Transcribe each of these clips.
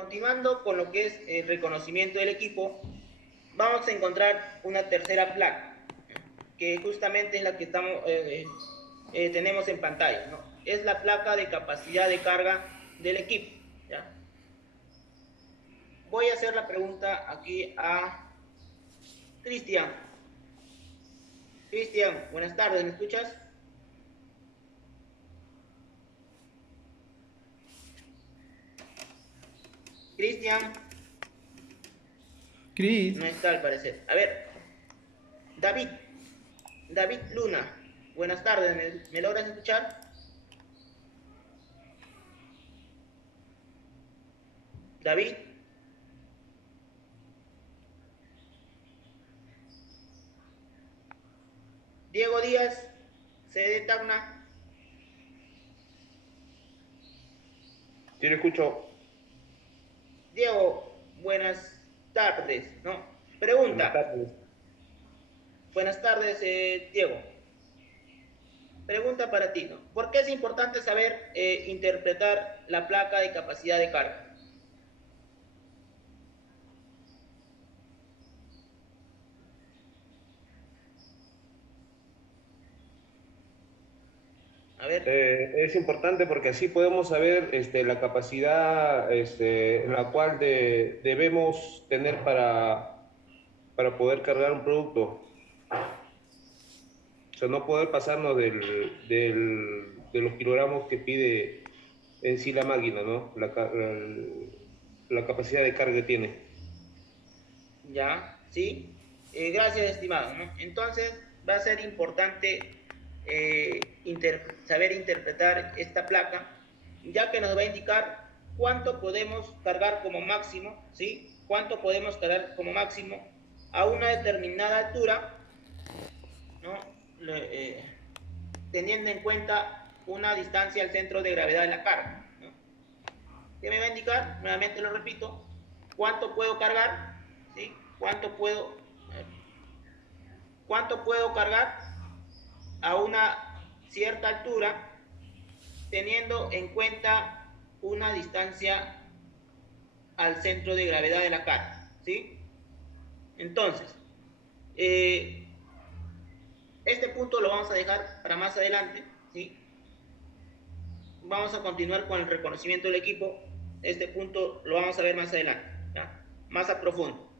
continuando con lo que es el reconocimiento del equipo, vamos a encontrar una tercera placa, que justamente es la que tenemos en pantalla, ¿no? Es la placa de capacidad de carga del equipo, ¿ya? Voy a hacer la pregunta aquí a Cristian. Cristian, buenas tardes, ¿me escuchas? Cristian, Cris. no está al parecer. A ver, David, David Luna, buenas tardes, ¿me logras escuchar? David. Diego Díaz, CD Tacna. Sí, lo escucho. Diego, buenas tardes, ¿no? Buenas Pregunta. tardes. Buenas tardes, Diego. Pregunta para ti, ¿no? ¿Por qué es importante saber interpretar la placa de capacidad de carga? A ver. Es importante porque así podemos saber la capacidad en la cual debemos tener para poder cargar un producto. O sea, no poder pasarnos de los kilogramos que pide en sí la máquina, ¿no? La capacidad de carga que tiene. Ya, ¿sí? Gracias, estimado, ¿no? Entonces, va a ser importante saber interpretar esta placa, ya que nos va a indicar cuánto podemos cargar como máximo, ¿sí? Cuánto podemos cargar como máximo a una determinada altura, ¿no? Teniendo en cuenta una distancia al centro de gravedad de la carga, ¿no? ¿Qué me va a indicar? Nuevamente lo repito, cuánto puedo cargar, ¿sí? ¿Cuánto puedo cargar a una cierta altura teniendo en cuenta una distancia al centro de gravedad de la carga, ¿sí? Entonces, este punto lo vamos a dejar para más adelante, ¿sí? Vamos a continuar con el reconocimiento del equipo. Este punto lo vamos a ver más adelante, ¿ya? Más a profundo.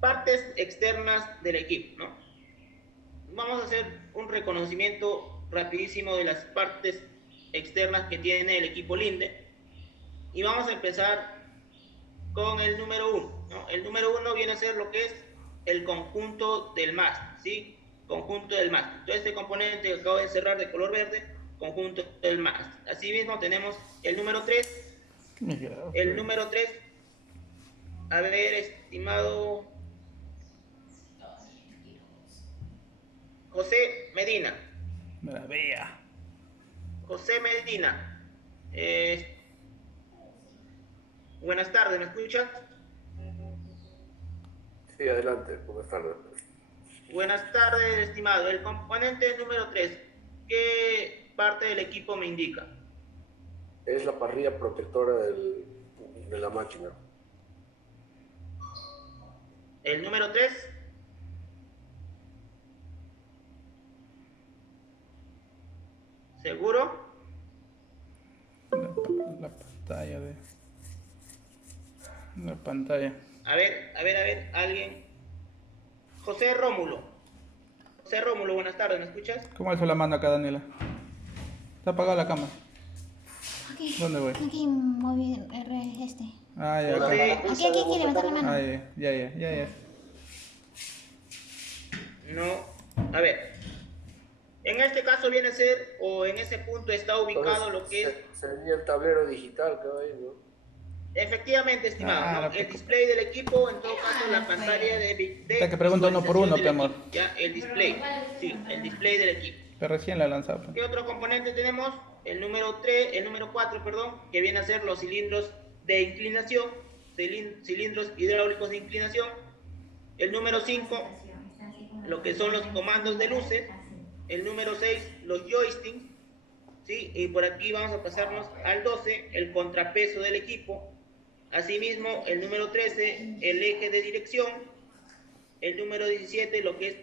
Partes externas del equipo, ¿no? Vamos a hacer un reconocimiento rapidísimo de las partes externas que tiene el equipo Linde y vamos a empezar con el número 1, ¿no? El número 1 viene a ser lo que es el conjunto del mástil, ¿sí? Conjunto del mástil. Entonces este componente que acabo de cerrar de color verde, conjunto del mástil. Asimismo tenemos el número 3. El número 3, a ver, estimado José Medina. Maravilla. José Medina. Buenas tardes, ¿me escuchas? Sí, adelante, buenas tardes. Buenas tardes, estimado. El componente número 3, ¿qué parte del equipo me indica? Es la parrilla protectora de la máquina. El número 3. ¿Seguro? La pantalla de... La pantalla. A ver, alguien. José Rómulo. José Rómulo, buenas tardes, ¿me escuchas? ¿Cómo alzo la mano acá, Daniela? Está apagada la cámara. Aquí. ¿Dónde voy? Aquí moví este. Ah, ya, acá. José. Aquí, levantar la mano. Ah, ya. No. A ver. En este caso viene a ser, o en ese punto está ubicado Entonces, lo que es... sería el tablero digital que hay, ¿no? Efectivamente, estimado, ¿no? El display del equipo, en todo caso, la pantalla de Está que pregunta uno por uno, del pe amor. equipo, ya, el display, sí, el display del equipo. Pero recién la lanzaba. ¿Qué otro componente tenemos? El número 4, perdón, que viene a ser los cilindros de inclinación, cilindros hidráulicos de inclinación. El número 5, lo que son los comandos de luces. El número 6, los joysticks. ¿sí? Y por aquí vamos a pasarnos al 12, el contrapeso del equipo. Asimismo, el número 13, el eje de dirección. El número 17, lo que es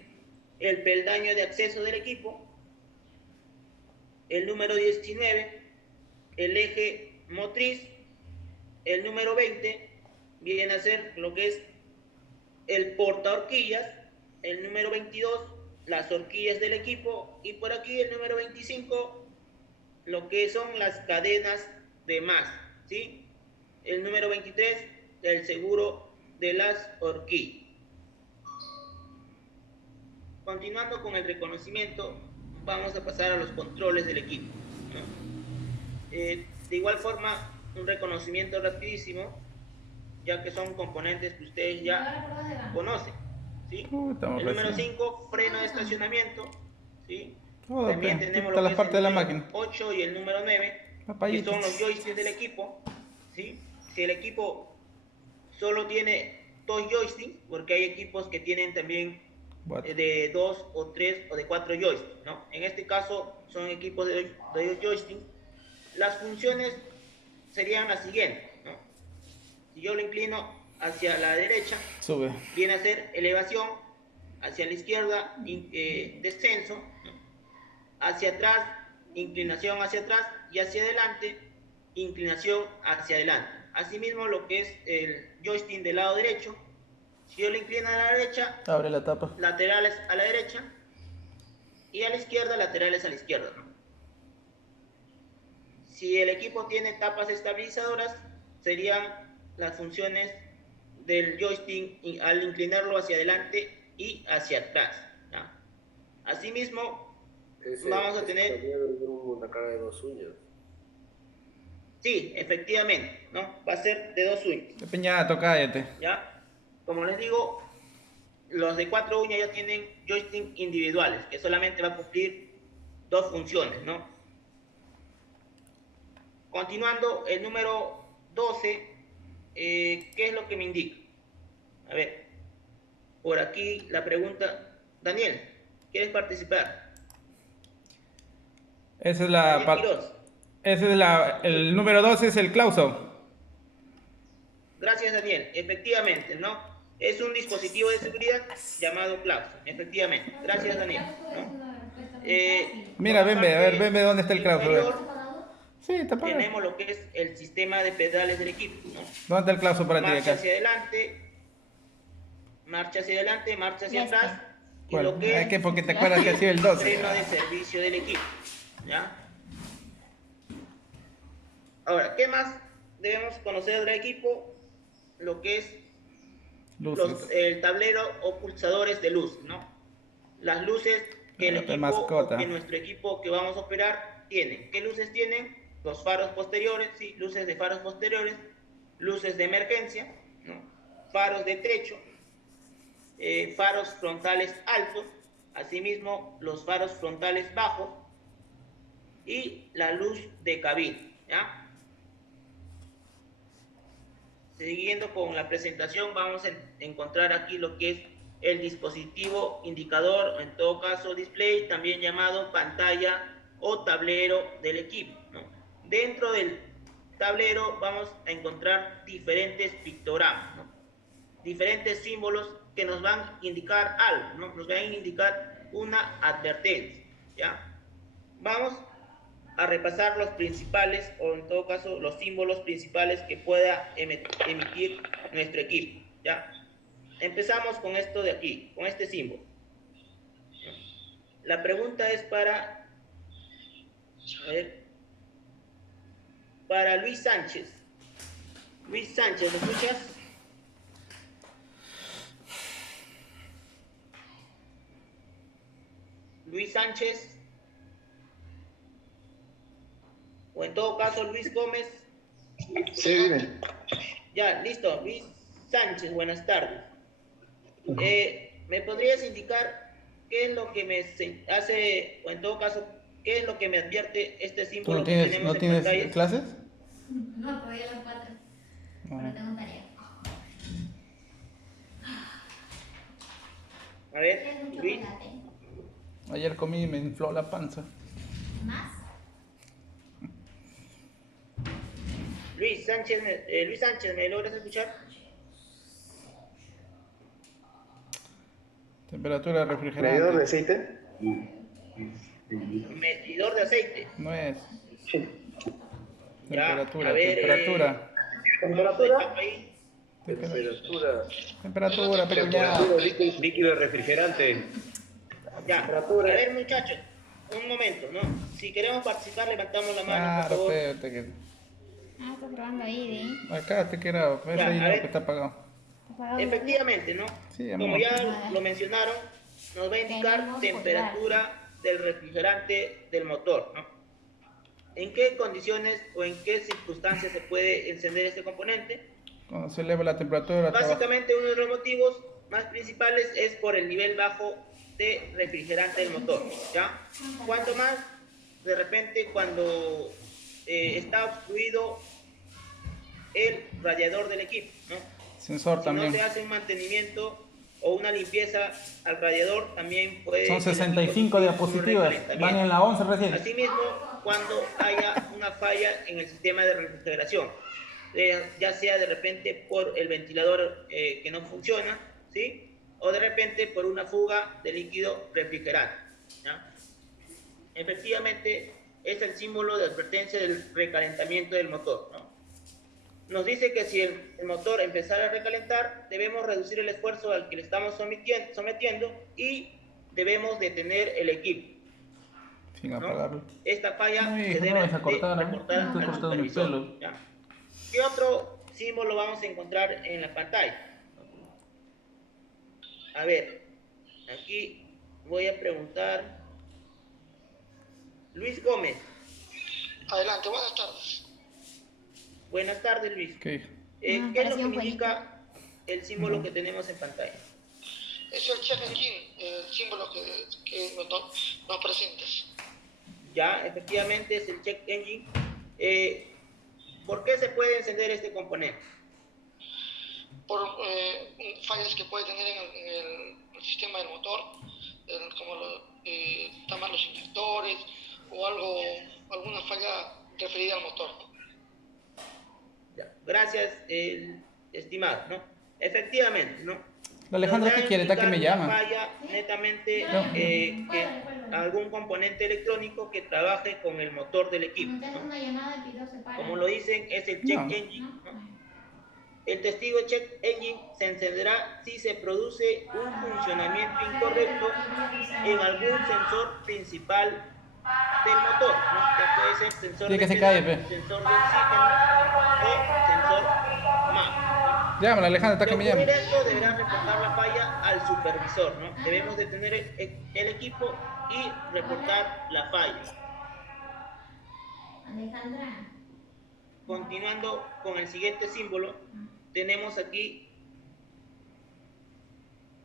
el peldaño de acceso del equipo. El número 19, el eje motriz. El número 20 viene a ser lo que es el porta horquillas. El número 22, las horquillas del equipo. Y por aquí el número 25, lo que son las cadenas de masa, ¿sí? El número 23, el seguro de las horquillas. Continuando con el reconocimiento, vamos a pasar a los controles del equipo, ¿no? De igual forma, un reconocimiento rapidísimo, ya que son componentes que ustedes ya conocen, ¿sí? El número 5, freno de estacionamiento, ¿sí? También tenemos lo que es el número 8 y el número 9, que son los joysticks del equipo, ¿sí? Si el equipo solo tiene 2 joysticks, porque hay equipos que tienen también de 2 o 3 o de 4 joysticks, ¿no? En este caso son equipos de joysticks. Las funciones serían las siguientes, ¿no? Si yo lo inclino hacia la derecha, sube. Viene a ser elevación, hacia la izquierda, descenso, ¿no? Hacia atrás, inclinación hacia atrás, y hacia adelante, inclinación hacia adelante. Asimismo, lo que es el joystick del lado derecho, si yo lo inclino a la derecha, abre la tapa. Laterales a la derecha, y a la izquierda, laterales a la izquierda, ¿no? Si el equipo tiene tapas estabilizadoras, serían las funciones del joystick al inclinarlo hacia adelante y hacia atrás, ¿no? Asimismo, vamos a tener una cara de 2 uñas. Sí, efectivamente, ¿no? Va a ser de 2 uñas. De Peñato, cállate. ¿Ya? Como les digo, los de 4 uñas ya tienen joystick individuales, que solamente va a cumplir 2 funciones, ¿no? Continuando, el número 12, ¿qué es lo que me indica? A ver, por aquí la pregunta. Daniel, ¿quieres participar? Esa es la el número 12 es el clauso. Gracias, Daniel. Efectivamente, ¿no? Es un dispositivo de seguridad llamado clauso. Efectivamente. Gracias, Daniel, ¿no? Mira, Bembe, a ver, Bembe, ¿dónde está el clauso? Sí, está apagado. Tenemos lo que es el sistema de pedales del equipo, ¿no? ¿Dónde está el clauso para ti Marcha acá? hacia adelante, marcha hacia adelante, marcha hacia atrás. Y ¿Cuál? lo que es Porque te acuerdas que ha sido el 12. freno de servicio del equipo, ¿ya? Ahora, ¿qué más debemos conocer del equipo? Lo que es el tablero o pulsadores de luz, ¿no? Las luces que el equipo, que nuestro equipo que vamos a operar tiene. ¿Qué luces tienen? Los faros posteriores, sí, luces de faros posteriores, luces de emergencia, ¿no? Faros de techo, faros frontales altos, asimismo los faros frontales bajos y la luz de cabina, ¿ya? Siguiendo con la presentación, vamos a encontrar aquí lo que es el dispositivo indicador, en todo caso display, también llamado pantalla o tablero del equipo, ¿no? Dentro del tablero vamos a encontrar diferentes pictogramas, ¿no? Diferentes símbolos que nos van a indicar algo, ¿no? Nos van a indicar una advertencia, ¿ya? Vamos a repasar los principales, o en todo caso los símbolos principales que pueda emitir nuestro equipo, ¿ya? Empezamos con esto de aquí, con este símbolo. La pregunta es para Luis Sánchez. Luis Sánchez, ¿me escuchas? Luis Sánchez. O en todo caso, Luis Gómez. Sí, dime. Ya, listo. Luis Sánchez, buenas tardes. ¿Me podrías indicar qué es lo que me hace, o en todo caso, qué es lo que me advierte este símbolo que tenemos en pantalla? ¿No tienes clases? No, todavía a las 4. Pero tengo tarea. A ver, Luis. Ayer comí y me infló la panza. ¿Más? Luis Sánchez, ¿me logras escuchar? Temperatura ¿Medidor de refrigerante. aceite? Medidor de aceite. No es. Ya, Temperatura, a ver, temperatura. vamos a dejarlo ahí. Temperatura. Temperatura, pero ya. Temperatura líquido refrigerante. Ya, a ver muchachos, un momento, ¿no? Si queremos participar, levantamos la mano, por Claro, favor. espérate que. Ah, está probando ahí, ¿de? Acá te queda, ves Ya, ahí a lo ver. que está apagado. Apagado. Efectivamente, ¿no? Sí, Como amor. ya lo mencionaron, nos va a indicar Tenemos temperatura del refrigerante del motor, ¿no? ¿En qué condiciones o en qué circunstancias se puede encender este componente? Cuando se eleva la temperatura, trabaja. Básicamente uno de los motivos más principales es por el nivel bajo de refrigerante del motor, ¿ya? Cuanto más, de repente, cuando está obstruido el radiador del equipo, ¿no? Sensor Si también. no se hace un mantenimiento o una limpieza al radiador, también puede... Son que el 65 equipo sufra un diapositivas. recalentamiento. Van en la 11 recién. Asimismo, cuando haya una falla en el sistema de refrigeración, ya sea de repente por el ventilador que no funciona, ¿sí? O de repente por una fuga de líquido refrigerante, ¿ya? Efectivamente, es el símbolo de advertencia del recalentamiento del motor, ¿no? Nos dice que si el motor empezara a recalentar, debemos reducir el esfuerzo al que le estamos sometiendo y debemos detener el equipo, Sin ¿no? apagarlo. Esta falla No, hijo, se no debe vas a cortar, de ¿eh? reportar Estoy al cortando mi supervisor, pelo. ¿ya? ¿Qué otro símbolo vamos a encontrar en la pantalla? A ver, aquí voy a preguntar. Luis Gómez. Adelante, buenas tardes. Buenas tardes, Luis. ¿Qué? ¿Qué es lo que parecía un me indica el símbolo que tenemos en pantalla? Es el check engine, el símbolo que nos presentas. Ya, efectivamente es el check engine. ¿Por qué se puede encender este componente? Por fallas que puede tener en el sistema del motor, como taman los inyectores o alguna falla referida al motor. Ya, gracias, estimado, ¿no? Efectivamente, ¿no? La Alejandra, Nos va ¿qué a quiere? Está que me indicar llama. una falla netamente No. que algún componente electrónico que trabaje con el motor del equipo, Nos das ¿no? una llamada y video se para. Como lo dicen, es el check No. engine, ¿no? El testigo check engine se encenderá si se produce un funcionamiento incorrecto en algún sensor principal del motor, ¿no? Que puede ser sensor Tiene que de se calle, pedal, pe. sensor de oxígeno o sensor MAP, ¿no? Llámala, Alejandra, está De que me llama. ocurrir esto, deberá reportar la falla al supervisor, ¿no? Debemos detener el equipo y reportar la falla. Alejandra. Continuando con el siguiente símbolo, tenemos aquí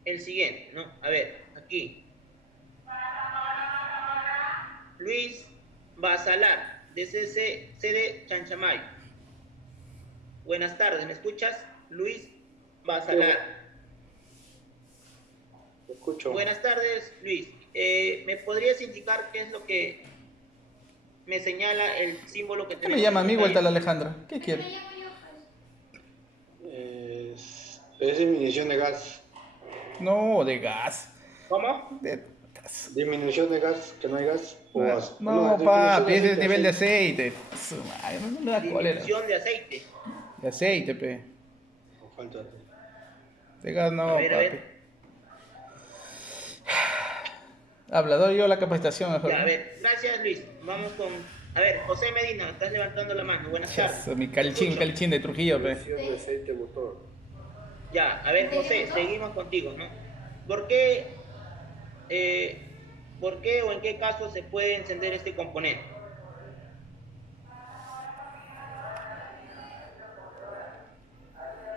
el siguiente, ¿no? A ver, aquí. Luis Basalar, de CD Chanchamay. Buenas tardes, ¿me escuchas? Luis Basalar. Te escucho. Buenas tardes, Luis. ¿Me podrías indicar qué es lo que me señala el símbolo que ¿Qué tenemos? me llama a mí en vuelta la pantalla? Alejandra? ¿Qué quiere? Es disminución de gas. No, de gas. ¿Cómo? De gas. Disminución de gas, que no hay gas. O gas. No, disminución papi, de ese es el nivel de aceite. aceite. Su madre, no me da cólera. Disminución de aceite. De aceite, pe. O falta de- De gas no, A ver, a papi. ver. Habla, doy yo la capacitación mejor. Ya, a ver, gracias Luis. Vamos con... A ver, José Medina, estás levantando la mano. Buenas tardes. Eso, mi calchín de Trujillo, pe. Disminución de aceite motor. Ya, a ver José, seguimos contigo, ¿no? ¿Por qué o en qué caso se puede encender este componente?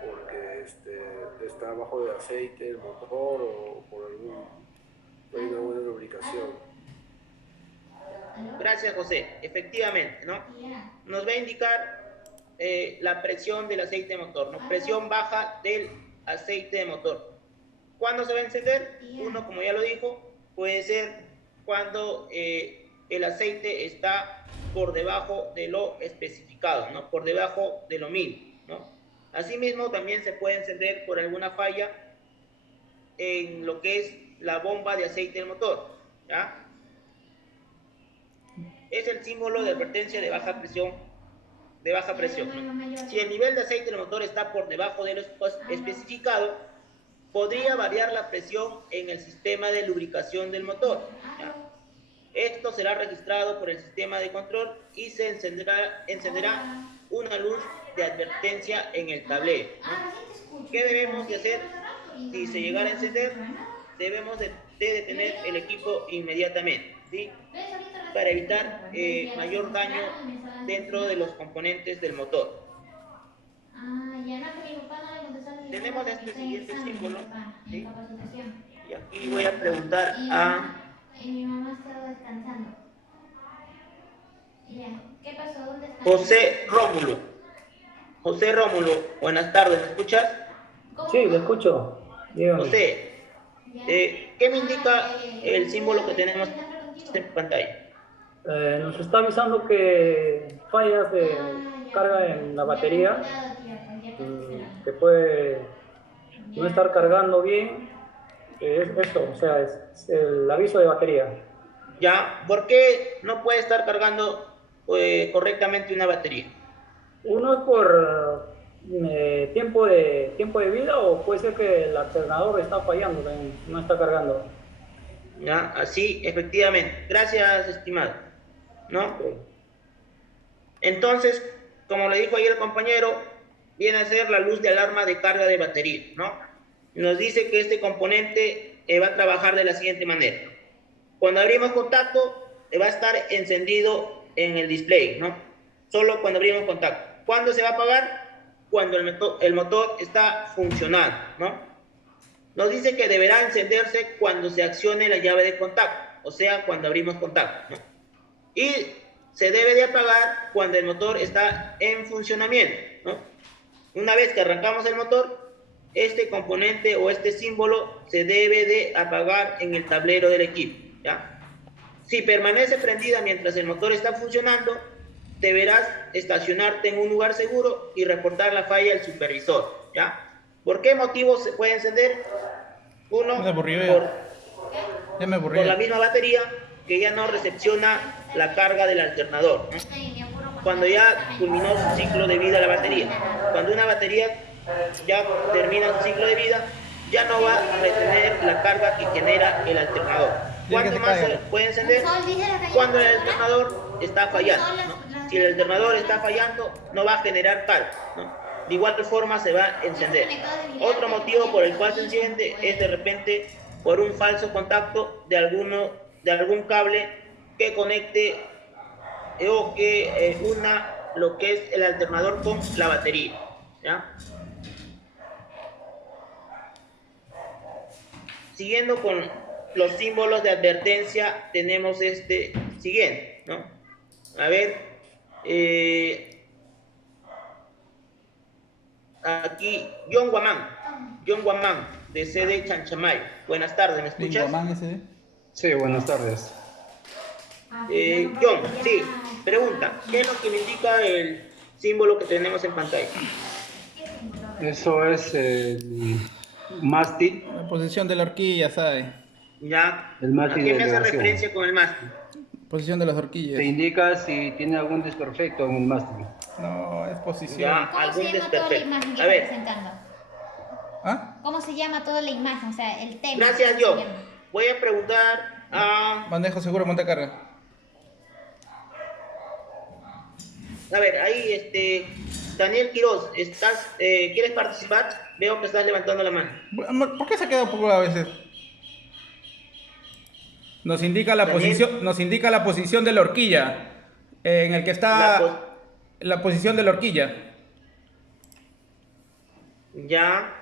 Porque está bajo de aceite el motor o por alguna buena lubricación. Gracias José. Efectivamente, ¿no? Nos va a indicar la presión del aceite de motor, ¿no? Presión baja del aceite de motor. ¿Cuándo se va a encender? Uno, como ya lo dijo, puede ser cuando el aceite está por debajo de lo especificado, ¿no? Por debajo de lo 1000, ¿no? Asimismo, también se puede encender por alguna falla en lo que es la bomba de aceite del motor, ¿ya? Es el símbolo de advertencia de baja presión, ¿no? Si el nivel de aceite del motor está por debajo de lo especificado, podría variar la presión en el sistema de lubricación del motor, ¿ya? Esto será registrado por el sistema de control y se encenderá una luz de advertencia en el tablero, ¿no? ¿Qué debemos de hacer? Si se llegara a encender, debemos de detener el equipo inmediatamente, ¿sí? Para evitar mayor daño dentro de los componentes del motor. Tenemos este siguiente símbolo, ¿sí? Y aquí voy a preguntar a mi mamá estaba descansando. ¿Qué pasó? ¿Dónde está? José Rómulo. José Rómulo, buenas tardes, ¿me escuchas? Sí, le escucho. Dígame. José, ¿qué me indica el símbolo que tenemos en pantalla? Nos está avisando que fallas de carga en la batería, que puede no estar cargando bien. Es esto, o sea, es el aviso de batería. ¿Ya? ¿Por qué no puede estar cargando correctamente una batería? Uno es por tiempo de vida, o puede ser que el alternador está fallando, no está cargando. ¿Ya? Así, efectivamente. Gracias, estimado, ¿no? Okay. Entonces, como le dijo ayer el compañero, viene a ser la luz de alarma de carga de batería, ¿no? Nos dice que este componente va a trabajar de la siguiente manera. Cuando abrimos contacto, va a estar encendido en el display, ¿no? Solo cuando abrimos contacto. ¿Cuándo se va a apagar? Cuando el motor está funcionando, ¿no? Nos dice que deberá encenderse cuando se accione la llave de contacto, o sea, cuando abrimos contacto, ¿no? Y se debe de apagar cuando el motor está en funcionamiento, ¿no? Una vez que arrancamos el motor, este componente o este símbolo se debe de apagar en el tablero del equipo, ¿ya? Si permanece prendida mientras el motor está funcionando, deberás estacionarte en un lugar seguro y reportar la falla al supervisor, ¿ya? ¿Por qué motivo se puede encender? Uno, ya me aburrí. por la misma batería que ya no recepciona la carga del alternador, ¿no? Cuando ya culminó su ciclo de vida la batería. Cuando una batería ya termina su ciclo de vida, ya no va a retener la carga que genera el alternador. ¿Cuándo más se puede encender? Cuando el alternador está fallando, ¿no? Si el alternador está fallando, no va a generar carga, ¿no? De igual forma se va a encender. Otro motivo por el cual se enciende es de repente por un falso contacto de algún cable que conecte o que una lo que es el alternador con la batería, ¿ya? Siguiendo con los símbolos de advertencia, tenemos este siguiente, ¿no? A ver, aquí John Guamán, de CD Chanchamay. Buenas tardes, ¿me escuchas? Sí, buenas tardes. John, sí, pregunta, ¿qué es lo que me indica el símbolo que tenemos en pantalla? Eso es el mástil. La posición de la horquilla, ¿sabe? Ya. El mástil ¿A qué me de hace elevación. referencia con el mástil? Posición de las horquillas. Te indica si tiene algún desperfecto en el mástil. No, es posición. Ya, ¿Cómo se algún llama toda la desperfecto. imagen que A está ver, presentando? ¿Ah? ¿Cómo se llama toda la imagen? O sea, el tema. gracias, ¿cómo se John. llama? Voy a preguntar a... Manejo seguro montacarga. A ver, ahí, Daniel Quiroz, ¿quieres participar? Veo que estás levantando la mano. ¿Por qué se ha quedado un poco a veces? Nos indica la posición de la horquilla. En el que está la posición de la horquilla. Ya,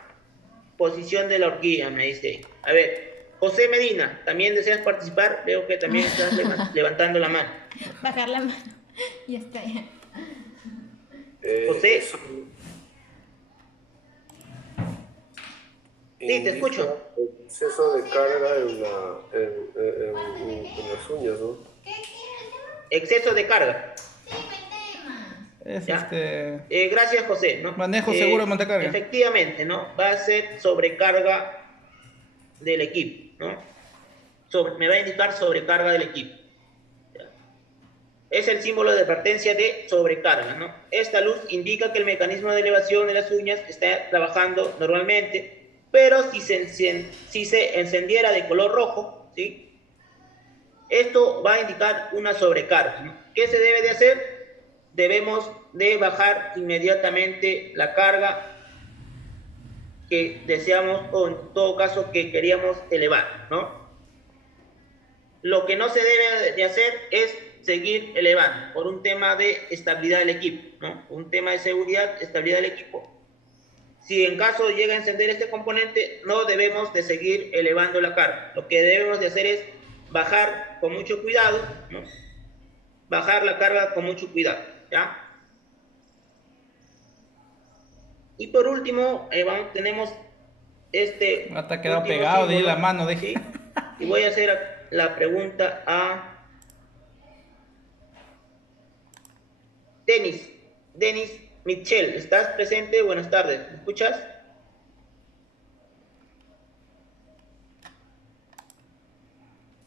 posición de la horquilla, me dice. A ver, José Medina, ¿también deseas participar? Veo que también estás levantando la mano. Bajar la mano. Ya está. Ya. José. Eso Sí, te escucho. El exceso de carga en las uñas, ¿no? exceso de carga. Sí, buen tema. Es ¿Ya? este... Gracias, José, ¿no? Manejo seguro de montacarga. Efectivamente, ¿no? Va a ser sobrecarga del equipo, ¿no? Me va a indicar sobrecarga del equipo. ¿Ya? Es el símbolo de advertencia de sobrecarga, ¿no? Esta luz indica que el mecanismo de elevación de las uñas está trabajando normalmente, pero si se encendiera de color rojo, ¿sí? Esto va a indicar una sobrecarga, ¿no? ¿Qué se debe de hacer? Debemos de bajar inmediatamente la carga que deseamos o en todo caso que queríamos elevar, ¿no? Lo que no se debe de hacer es seguir elevando por un tema de estabilidad del equipo, ¿no? Un tema de seguridad, estabilidad del equipo. Si en caso llega a encender este componente, no debemos de seguir elevando la carga. Lo que debemos de hacer es bajar con mucho cuidado, ¿no? Bajar la carga con mucho cuidado, ¿ya? Y por último, tenemos este... Hasta quedado pegado de la mano, de... ¿sí? Y voy a hacer la pregunta a Denis Mitchell. ¿Estás presente? Buenas tardes. ¿Me escuchas?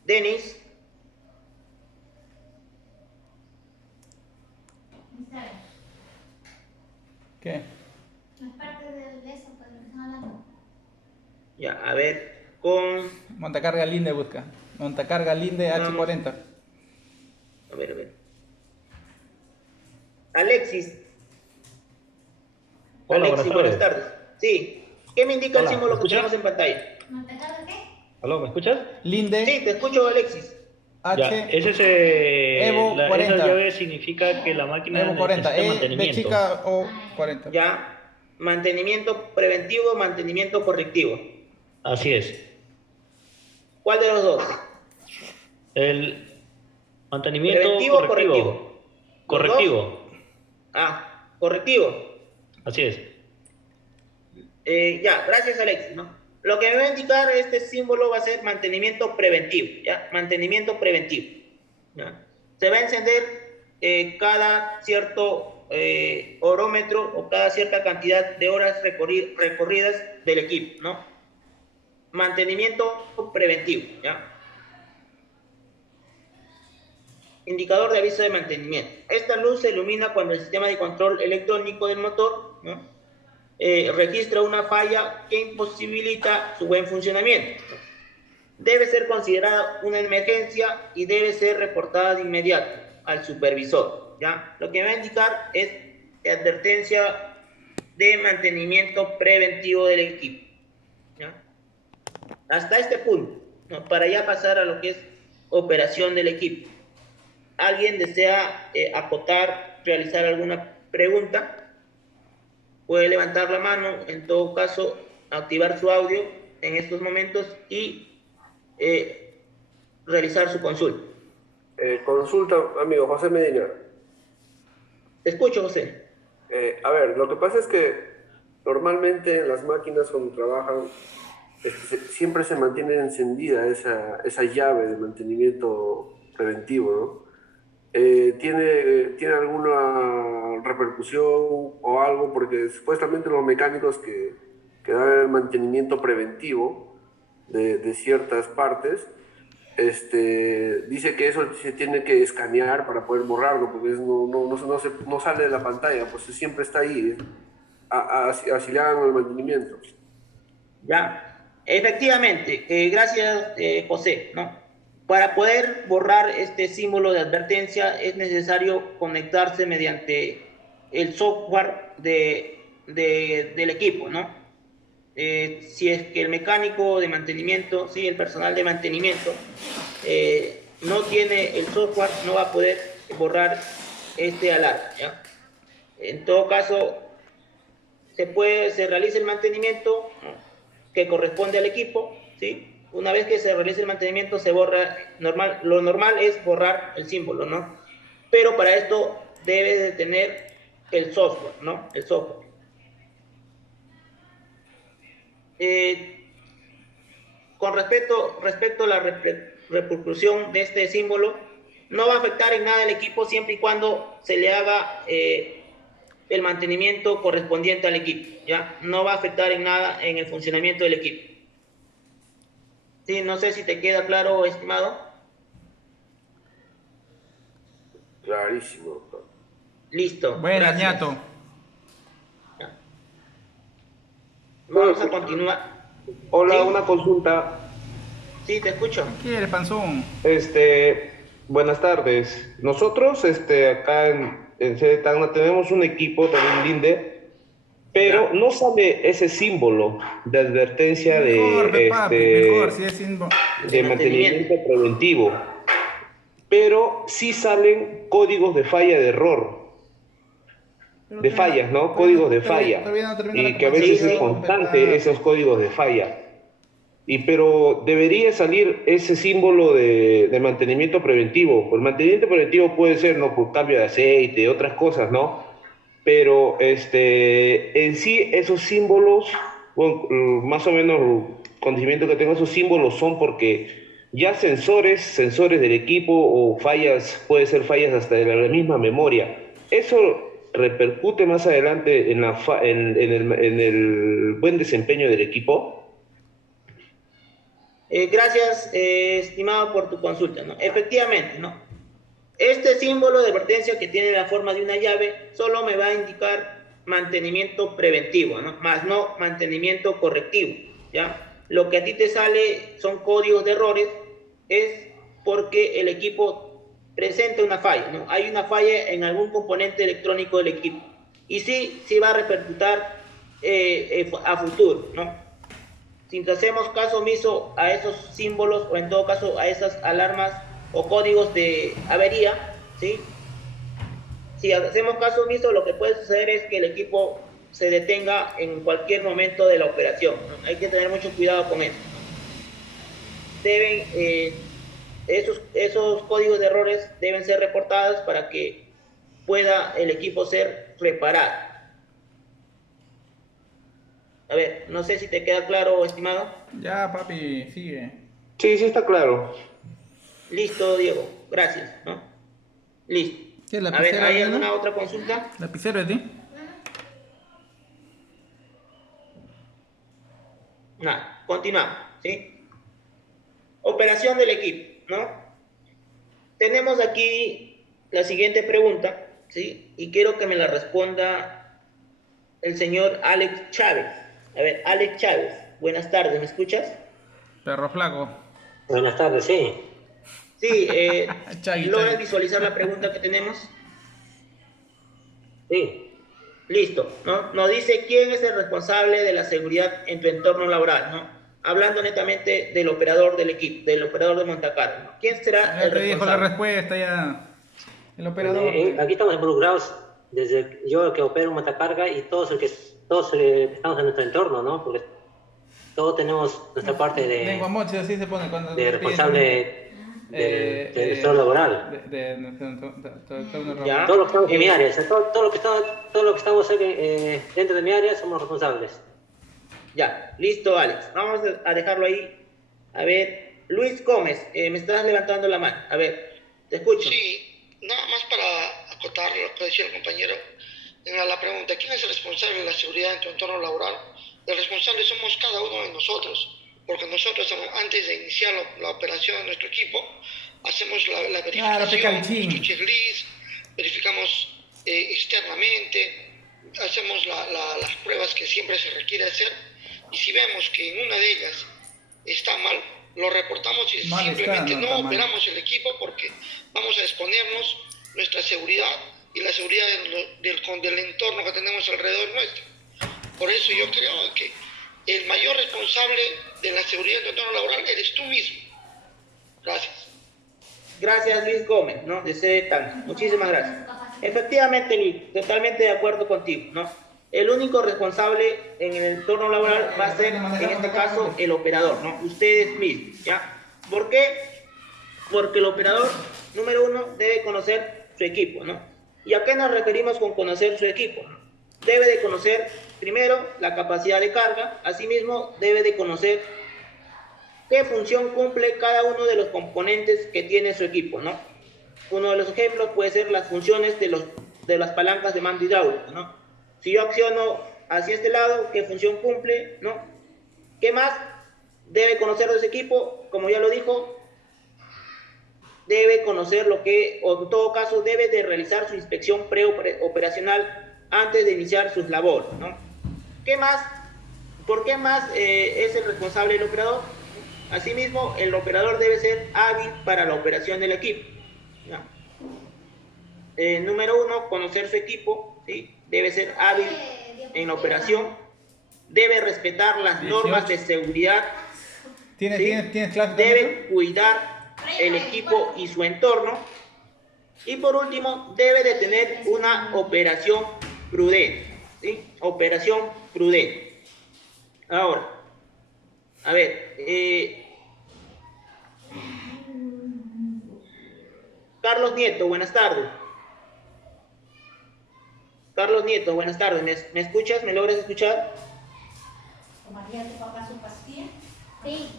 Denis. ¿Qué? No es parte de eso, pues, lo que están hablando. Ya, a ver, con... Montacarga Linde busca. Montacarga Linde H40. A ver. Alexis. Hola, Alexis, buenas tardes. Sí. ¿Qué me indica el símbolo que tenemos en pantalla? ¿Montacarga qué? ¿Aló, me escuchas? Linde. Sí, te escucho, Alexis. H. Ya, ese es, Evo 40. esa llave significa que la máquina Evo 40. necesita De mantenimiento. chica o 40. Ya. Mantenimiento preventivo, mantenimiento correctivo. Así es. ¿Cuál de los dos? El mantenimiento ¿Preventivo o correctivo. Correctivo. Correctivo. Así es. Ya, gracias, Alexis, ¿no? Lo que me va a indicar este símbolo va a ser mantenimiento preventivo, ¿ya? Mantenimiento preventivo, ¿ya? Se va a encender cada cierto horómetro o cada cierta cantidad de horas recorridas del equipo, ¿no? Mantenimiento preventivo, ¿ya? Indicador de aviso de mantenimiento. Esta luz se ilumina cuando el sistema de control electrónico del motor, ¿no? Registra una falla que imposibilita su buen funcionamiento, ¿no? Debe ser considerada una emergencia y debe ser reportada de inmediato al supervisor, ¿ya? Lo que me va a indicar es advertencia de mantenimiento preventivo del equipo, ¿ya? Hasta este punto, ¿no? Para ya pasar a lo que es operación del equipo. ¿Alguien desea acotar, realizar alguna pregunta? Puede levantar la mano, en todo caso, activar su audio en estos momentos y realizar su consulta. Consulta, amigo José Medina. Te escucho, José. A ver, lo que pasa es que normalmente las máquinas cuando trabajan siempre se mantiene encendida esa llave de mantenimiento preventivo, ¿no? ¿Tiene alguna repercusión o algo? Porque supuestamente los mecánicos que dan el mantenimiento preventivo de ciertas partes, dice que eso se tiene que escanear para poder borrarlo, porque no sale de la pantalla, pues siempre está ahí, así le hagan el mantenimiento. Ya, efectivamente, gracias, José, ¿no? Para poder borrar este símbolo de advertencia es necesario conectarse mediante el software del equipo, ¿no? Si es que el mecánico de mantenimiento, sí, el personal de mantenimiento, no tiene el software, no va a poder borrar este alarma, ¿ya? En todo caso, se realiza el mantenimiento, ¿no?, que corresponde al equipo, ¿sí? Una vez que se realice el mantenimiento se borra, lo normal es borrar el símbolo, ¿no? Pero para esto debe de tener el software, ¿no? El software. Con respecto a la repercusión de este símbolo, no va a afectar en nada al equipo siempre y cuando se le haga el mantenimiento correspondiente al equipo, ¿ya? No va a afectar en nada en el funcionamiento del equipo. Sí, no sé si te queda claro, estimado. Clarísimo, doctor. Listo. Buenas, gracias. ñato. Vamos a continuar. Hola, ¿Sí? una consulta. Sí, te escucho. ¿Qué quieres, panzón? Buenas tardes. Nosotros, acá en sede Tacna tenemos un equipo también Linde, pero no sale ese símbolo de advertencia Mejor, de, papi, mejor, si es de mantenimiento preventivo. Pero sí salen códigos de falla de error. De fallas, ¿no? Códigos de falla. Y que a veces es constante esos códigos de falla. Pero debería salir ese símbolo de mantenimiento preventivo. El mantenimiento preventivo puede ser, ¿no?, por cambio de aceite, otras cosas, ¿no? Pero en sí esos símbolos, bueno, más o menos el conocimiento que tengo, esos símbolos son porque ya sensores del equipo o fallas, puede ser fallas hasta de la misma memoria. Eso repercute más adelante en el buen desempeño del equipo. Gracias, estimado, por tu consulta, ¿no? Efectivamente, ¿no? Este símbolo de advertencia que tiene la forma de una llave solo me va a indicar mantenimiento preventivo, ¿no? Más no mantenimiento correctivo, ¿ya? Lo que a ti te sale son códigos de errores, es porque el equipo presenta una falla, ¿no? Hay una falla en algún componente electrónico del equipo. Y sí va a repercutir a futuro, ¿no? Si hacemos caso omiso a esos símbolos o en todo caso a esas alarmas o códigos de avería, ¿sí? Si hacemos caso omiso, lo que puede suceder es que el equipo se detenga en cualquier momento de la operación, ¿no? Hay que tener mucho cuidado con eso. Esos códigos de errores deben ser reportados para que pueda el equipo ser reparado. A ver, no sé si te queda claro, estimado. Ya, papi, sigue. Sí, está claro. Listo, Diego. Gracias, ¿no? Listo. ¿Qué, A ver, lapicero, ¿hay no? alguna otra consulta? ¿Lapicero de ti? Nada, continuamos, ¿sí? Operación del equipo, ¿no? Tenemos aquí la siguiente pregunta, ¿sí? Y quiero que me la responda el señor Alex Chávez. A ver, Alex Chávez, buenas tardes, ¿me escuchas? Perro flaco. Buenas tardes, sí. Sí, Chagui, ¿logras Chagui. visualizar la pregunta que tenemos? Sí. Listo, ¿no? Nos dice quién es el responsable de la seguridad en tu entorno laboral, ¿no? Hablando netamente del operador del equipo, del operador de montacarga, ¿no? ¿Quién será Ya el te dijo la responsable? respuesta, ya. El operador. Aquí estamos involucrados desde yo que opero un montacarga y todos estamos en nuestro entorno, ¿no? Porque todos tenemos nuestra parte Lengua mocha, así se pone cuando. de responsable del sector laboral. Ya. Todos los que estamos en mi área, o sea, todo lo que estamos dentro de mi área somos responsables. Ya, listo, Alex. Vamos a dejarlo ahí. A ver, Luis Gómez, me estás levantando la mano. A ver, te escucho. Sí, nada más para acotar lo que decía el compañero en la pregunta, ¿quién es el responsable de la seguridad en tu entorno laboral? El responsable somos cada uno de nosotros, porque nosotros antes de iniciar la operación de nuestro equipo, hacemos la verificación, nuestro checklist, verificamos externamente, hacemos las pruebas que siempre se requiere hacer, y si vemos que en una de ellas está mal, lo reportamos y Mal simplemente está, no no está operamos el equipo porque vamos a exponernos nuestra seguridad y la seguridad del entorno que tenemos alrededor nuestro. Por eso yo creo que el mayor responsable de la seguridad del entorno laboral eres tú mismo. Gracias. Gracias, Luis Gómez, ¿no? De sede Tacna. Muchísimas gracias. Efectivamente, Luis, totalmente de acuerdo contigo, ¿no? El único responsable en el entorno laboral va a ser, en este caso, el operador, ¿no? Ustedes mismos, ¿ya? ¿Por qué? Porque el operador, número uno, debe conocer su equipo, ¿no? ¿Y a qué nos referimos con conocer su equipo? Debe de conocer, primero, la capacidad de carga, asimismo, debe de conocer qué función cumple cada uno de los componentes que tiene su equipo, ¿no? Uno de los ejemplos puede ser las funciones de las palancas de mando hidráulico, ¿no? Si yo acciono hacia este lado, ¿qué función cumple, no? ¿Qué más debe conocer de ese equipo? Como ya lo dijo, debe conocer lo que, o en todo caso, debe de realizar su inspección preoperacional antes de iniciar sus labores, ¿no? ¿Qué más? ¿Por qué más es el responsable el operador? Asimismo, el operador debe ser hábil para la operación del equipo, ¿no? Número 1, conocer su equipo, ¿sí? Debe ser hábil en la operación, debe respetar las normas de seguridad, ¿sí? ¿Tienes clase? Debe cuidar el equipo y su entorno, y por último debe de tener una operación prudente, ¿sí? Operación prudente. Ahora, a ver, Carlos Nieto, buenas tardes. Carlos Nieto, buenas tardes. ¿Me escuchas? ¿Me logras escuchar? ¿Tomaría tu papá su pastilla? Sí.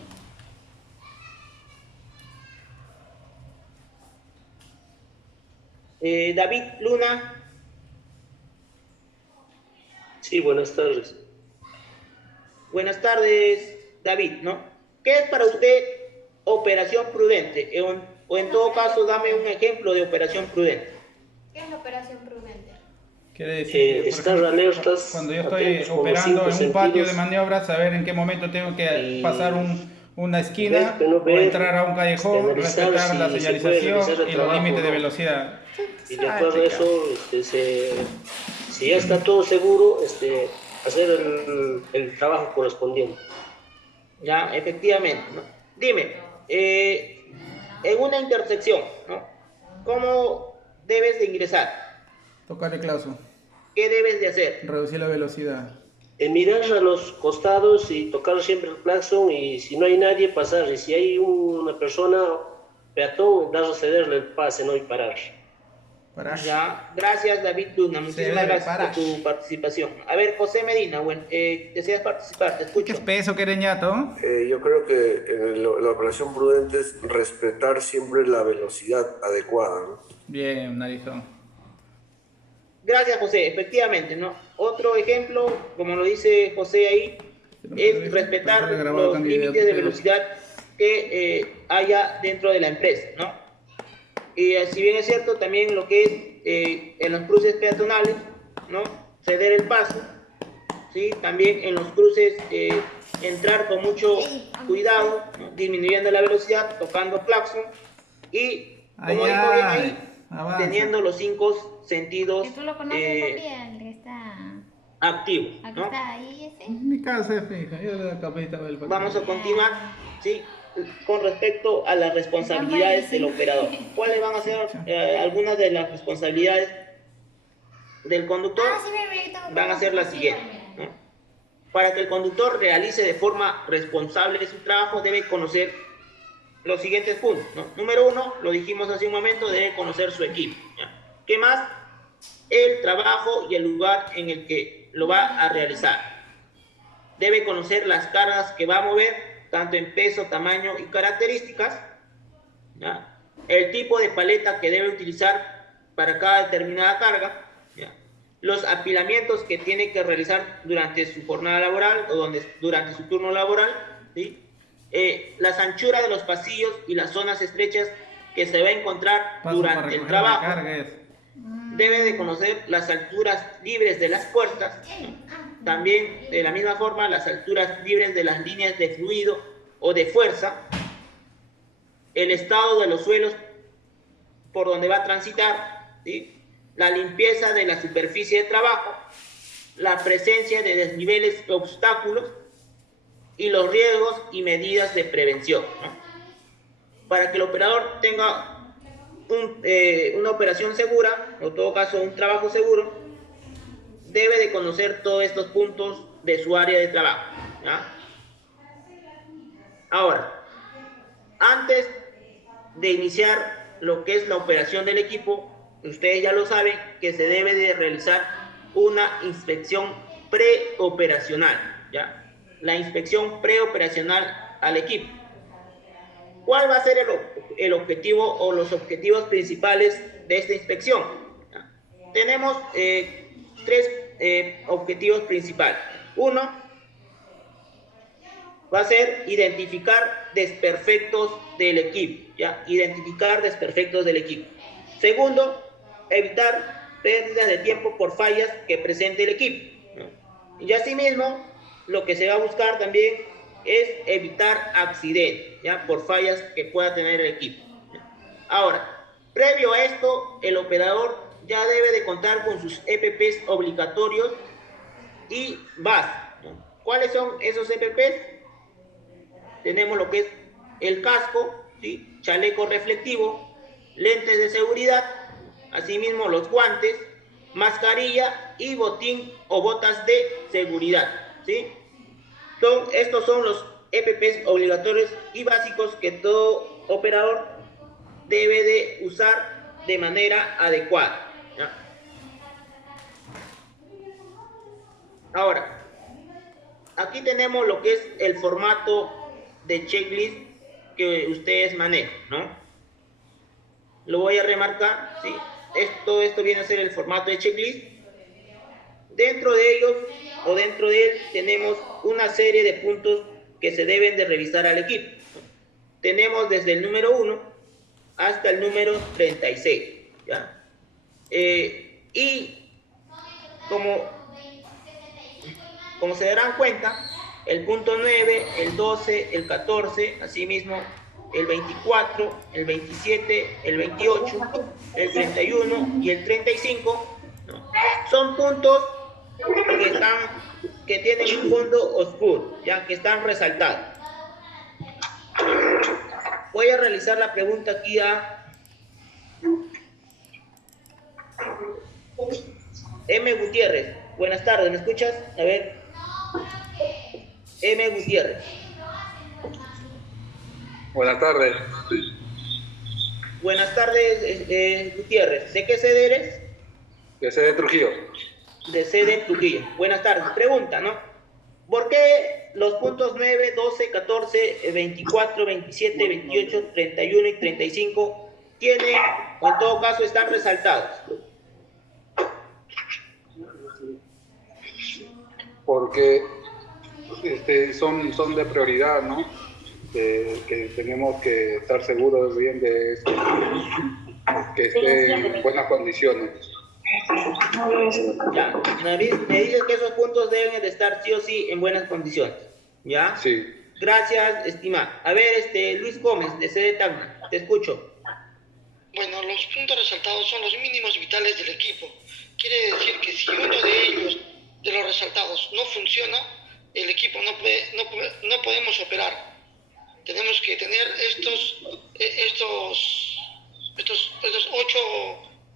David Luna. Sí, buenas tardes. Buenas tardes, David, ¿no? ¿Qué es para usted operación prudente? O en todo caso, dame un ejemplo de operación prudente. ¿Qué es la operación prudente? Quiere decir, estar alertas. Cuando yo estoy operando en un patio de maniobras, saber en qué momento tengo que pasar una esquina o entrar a un callejón, respetar la señalización y los límites de velocidad. Y de acuerdo a eso, si ya está todo seguro, hacer el trabajo correspondiente. Ya, efectivamente, ¿no? Dime, en una intersección, ¿no? ¿Cómo debes de ingresar? Tocar el claxon. ¿Qué debes de hacer? Reducir la velocidad. Mirar a los costados y tocar siempre el claxon, y si no hay nadie, pasar. Y si hay una persona, peatón, dar a cederle el pase, ¿no? Y parar. Ya, gracias David Luna, muchísimas gracias por tu participación. A ver, José Medina, bueno, deseas participar, te escucho. ¿Qué es peso, quereñato? Yo creo que la operación prudente es respetar siempre la velocidad adecuada, ¿no? Bien, narizón. Gracias, José, efectivamente, ¿no? Otro ejemplo, como lo dice José ahí, es respetar los límites de velocidad que haya dentro de la empresa, ¿no? Y si bien es cierto, también lo que es en los cruces peatonales, ¿no? Ceder el paso, ¿sí? También en los cruces entrar con mucho cuidado, ¿no? Disminuyendo la velocidad, tocando claxon y, como dijo bien ahí, teniendo los 5 sentidos activos, ¿no? Mi casa es fija, yo de la capita del Vamos a continuar, ¿sí? Con respecto a las responsabilidades del operador. ¿Cuáles van a ser algunas de las responsabilidades del conductor? Van a ser las siguientes, ¿no? Para que el conductor realice de forma responsable su trabajo, debe conocer los siguientes puntos, ¿no? Número 1, lo dijimos hace un momento, debe conocer su equipo, ¿ya? ¿Qué más? El trabajo y el lugar en el que lo va a realizar. Debe conocer las cargas que va a mover, tanto en peso, tamaño y características, ¿ya? El tipo de paleta que debe utilizar para cada determinada carga, ¿ya? Los apilamientos que tiene que realizar durante su jornada laboral o durante su turno laboral, ¿sí? Las anchuras de los pasillos y las zonas estrechas que se va a encontrar durante el trabajo. Debe de conocer las alturas libres de las puertas, ¿no? También, de la misma forma, las alturas libres de las líneas de fluido o de fuerza, el estado de los suelos por donde va a transitar, ¿sí? La limpieza de la superficie de trabajo, la presencia de desniveles y obstáculos y los riesgos y medidas de prevención, ¿no? Para que el operador tenga una operación segura, o en todo caso un trabajo seguro, debe de conocer todos estos puntos de su área de trabajo, ¿ya? Ahora, antes de iniciar lo que es la operación del equipo, ustedes ya lo saben que se debe de realizar una inspección preoperacional, ¿ya? La inspección preoperacional al equipo. ¿Cuál va a ser el objetivo o los objetivos principales de esta inspección? Tenemos tres objetivos principales. Uno va a ser identificar desperfectos del equipo, ¿ya? Identificar desperfectos del equipo. Segundo, evitar pérdidas de tiempo por fallas que presente el equipo, ¿no? Y asimismo, lo que se va a buscar también es evitar accidentes, ¿ya? Por fallas que pueda tener el equipo. Ahora, previo a esto, el operador ya debe de contar con sus EPPs obligatorios y VAS, ¿no? ¿Cuáles son esos EPPs? Tenemos lo que es el casco, ¿sí? Chaleco reflectivo, lentes de seguridad, asimismo los guantes, mascarilla y botín o botas de seguridad, ¿sí? Estos son los EPPs obligatorios y básicos que todo operador debe de usar de manera adecuada, ¿ya? Ahora, aquí tenemos lo que es el formato de checklist que ustedes manejan, ¿no? Lo voy a remarcar, ¿sí? Esto viene a ser el formato de checklist. Dentro de ellos o dentro de él tenemos una serie de puntos que se deben de revisar al equipo. Tenemos desde el número 1 hasta el número 36, ¿ya? Y como se darán cuenta, el punto 9, el 12, el 14, asimismo el 24, el 27, el 28, el 31 y el 35, ¿no? Son puntos que tienen un fondo oscuro, ya que están resaltados. Voy a realizar la pregunta aquí a M. Gutiérrez. Buenas tardes, ¿me escuchas? A ver. M. Gutiérrez. Buenas tardes. Buenas tardes, Gutiérrez. ¿De qué sede eres? De sede Trujillo. De sede Trujillo. Buenas tardes. Pregunta, ¿no? ¿Por qué los puntos 9, 12, 14, 24, 27, 28, 31 y 35 tienen, o en todo caso, están resaltados? Porque son de prioridad, ¿no? Que tenemos que estar seguros bien de eso, que esté en buenas condiciones. Ya, me dices que esos puntos deben de estar sí o sí en buenas condiciones, ¿ya? Sí. Gracias, estimado. A ver, Luis Gómez, de sede Tacna, te escucho. Bueno, los puntos resaltados son los mínimos vitales del equipo. Quiere decir que si uno de ellos, de los resaltados, no funciona, el equipo no podemos operar. Tenemos que tener estos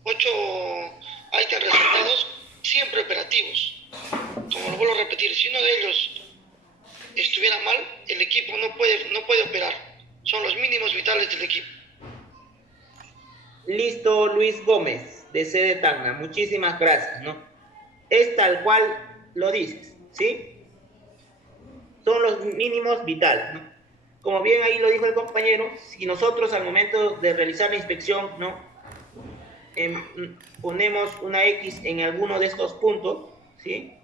8 ítems resaltados siempre operativos. Como lo vuelvo a repetir, si uno de ellos estuviera mal, el equipo no puede operar. Son los mínimos vitales del equipo. Listo, Luis Gómez, de sede Tacna. Muchísimas gracias, ¿no? Es tal cual lo dices, ¿sí? Son los mínimos vitales, ¿no? Como bien ahí lo dijo el compañero, si nosotros al momento de realizar la inspección, ¿no? Ponemos una X en alguno de estos puntos, ¿sí?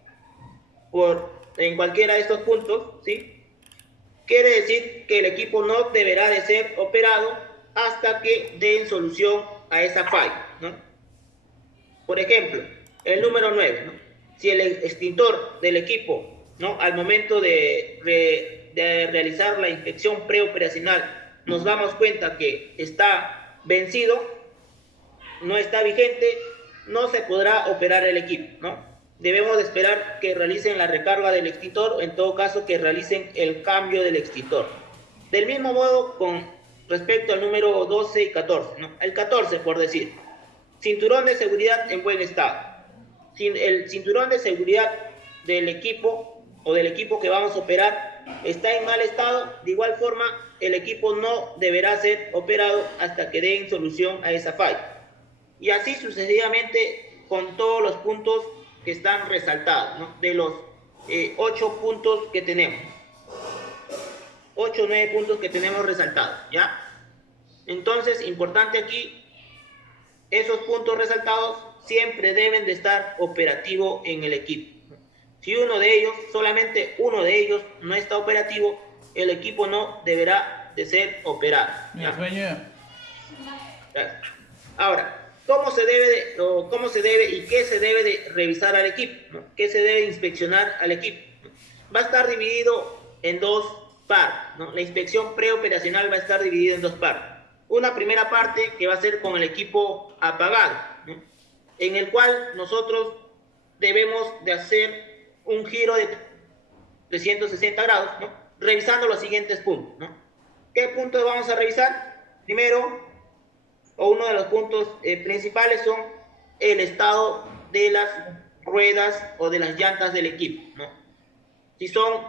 En cualquiera de estos puntos, ¿sí? Quiere decir que el equipo no deberá de ser operado hasta que den solución a esa falla, ¿no? Por ejemplo, el número 9, ¿no? Si el extintor del equipo, ¿no? Al momento de realizar la inspección preoperacional nos damos cuenta que está vencido, no está vigente, no se podrá operar el equipo, ¿no? Debemos de esperar que realicen la recarga del extintor, o en todo caso que realicen el cambio del extintor. Del mismo modo con respecto al número 12 y 14, ¿no? El 14, por decir, cinturón de seguridad en buen estado. El cinturón de seguridad del equipo o del equipo que vamos a operar está en mal estado, de igual forma el equipo no deberá ser operado hasta que den solución a esa falla. Y así sucesivamente con todos los puntos que están resaltados, ¿no? De los 8 puntos que tenemos. 8 o 9 puntos que tenemos resaltados, ¿ya? Entonces, importante aquí, esos puntos resaltados siempre deben de estar operativos en el equipo. Si uno de ellos, solamente uno de ellos no está operativo, el equipo no deberá de ser operado, ¿ya? Ahora, ¿cómo se debe y qué se debe de revisar al equipo, ¿no? ¿Qué se debe inspeccionar al equipo? Va a estar dividido en dos partes, ¿no? La inspección preoperacional va a estar dividida en dos partes. Una primera parte que va a ser con el equipo apagado, ¿no? En el cual nosotros debemos de hacer un giro de 360 grados, ¿no? Revisando los siguientes puntos, ¿no? ¿Qué puntos vamos a revisar? Primero, o uno de los puntos principales son el estado de las ruedas o de las llantas del equipo, ¿no? Si son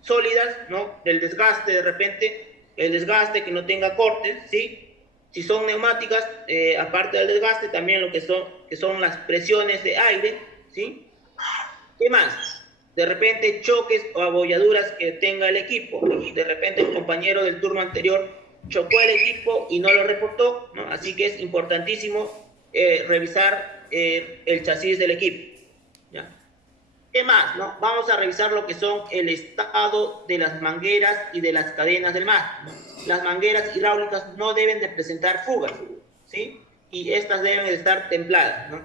sólidas, ¿no? Del desgaste, de repente, el desgaste que no tenga cortes, ¿sí? Si son neumáticas, aparte del desgaste, también lo que son las presiones de aire, ¿sí? ¿Qué más? De repente choques o abolladuras que tenga el equipo. De repente el compañero del turno anterior chocó el equipo y no lo reportó, ¿no? Así que es importantísimo revisar el chasis del equipo, ¿ya? ¿Qué más, no? Vamos a revisar lo que son el estado de las mangueras y de las cadenas del mar, ¿no? Las mangueras hidráulicas no deben de presentar fugas, ¿sí? Y estas deben de estar templadas, ¿no?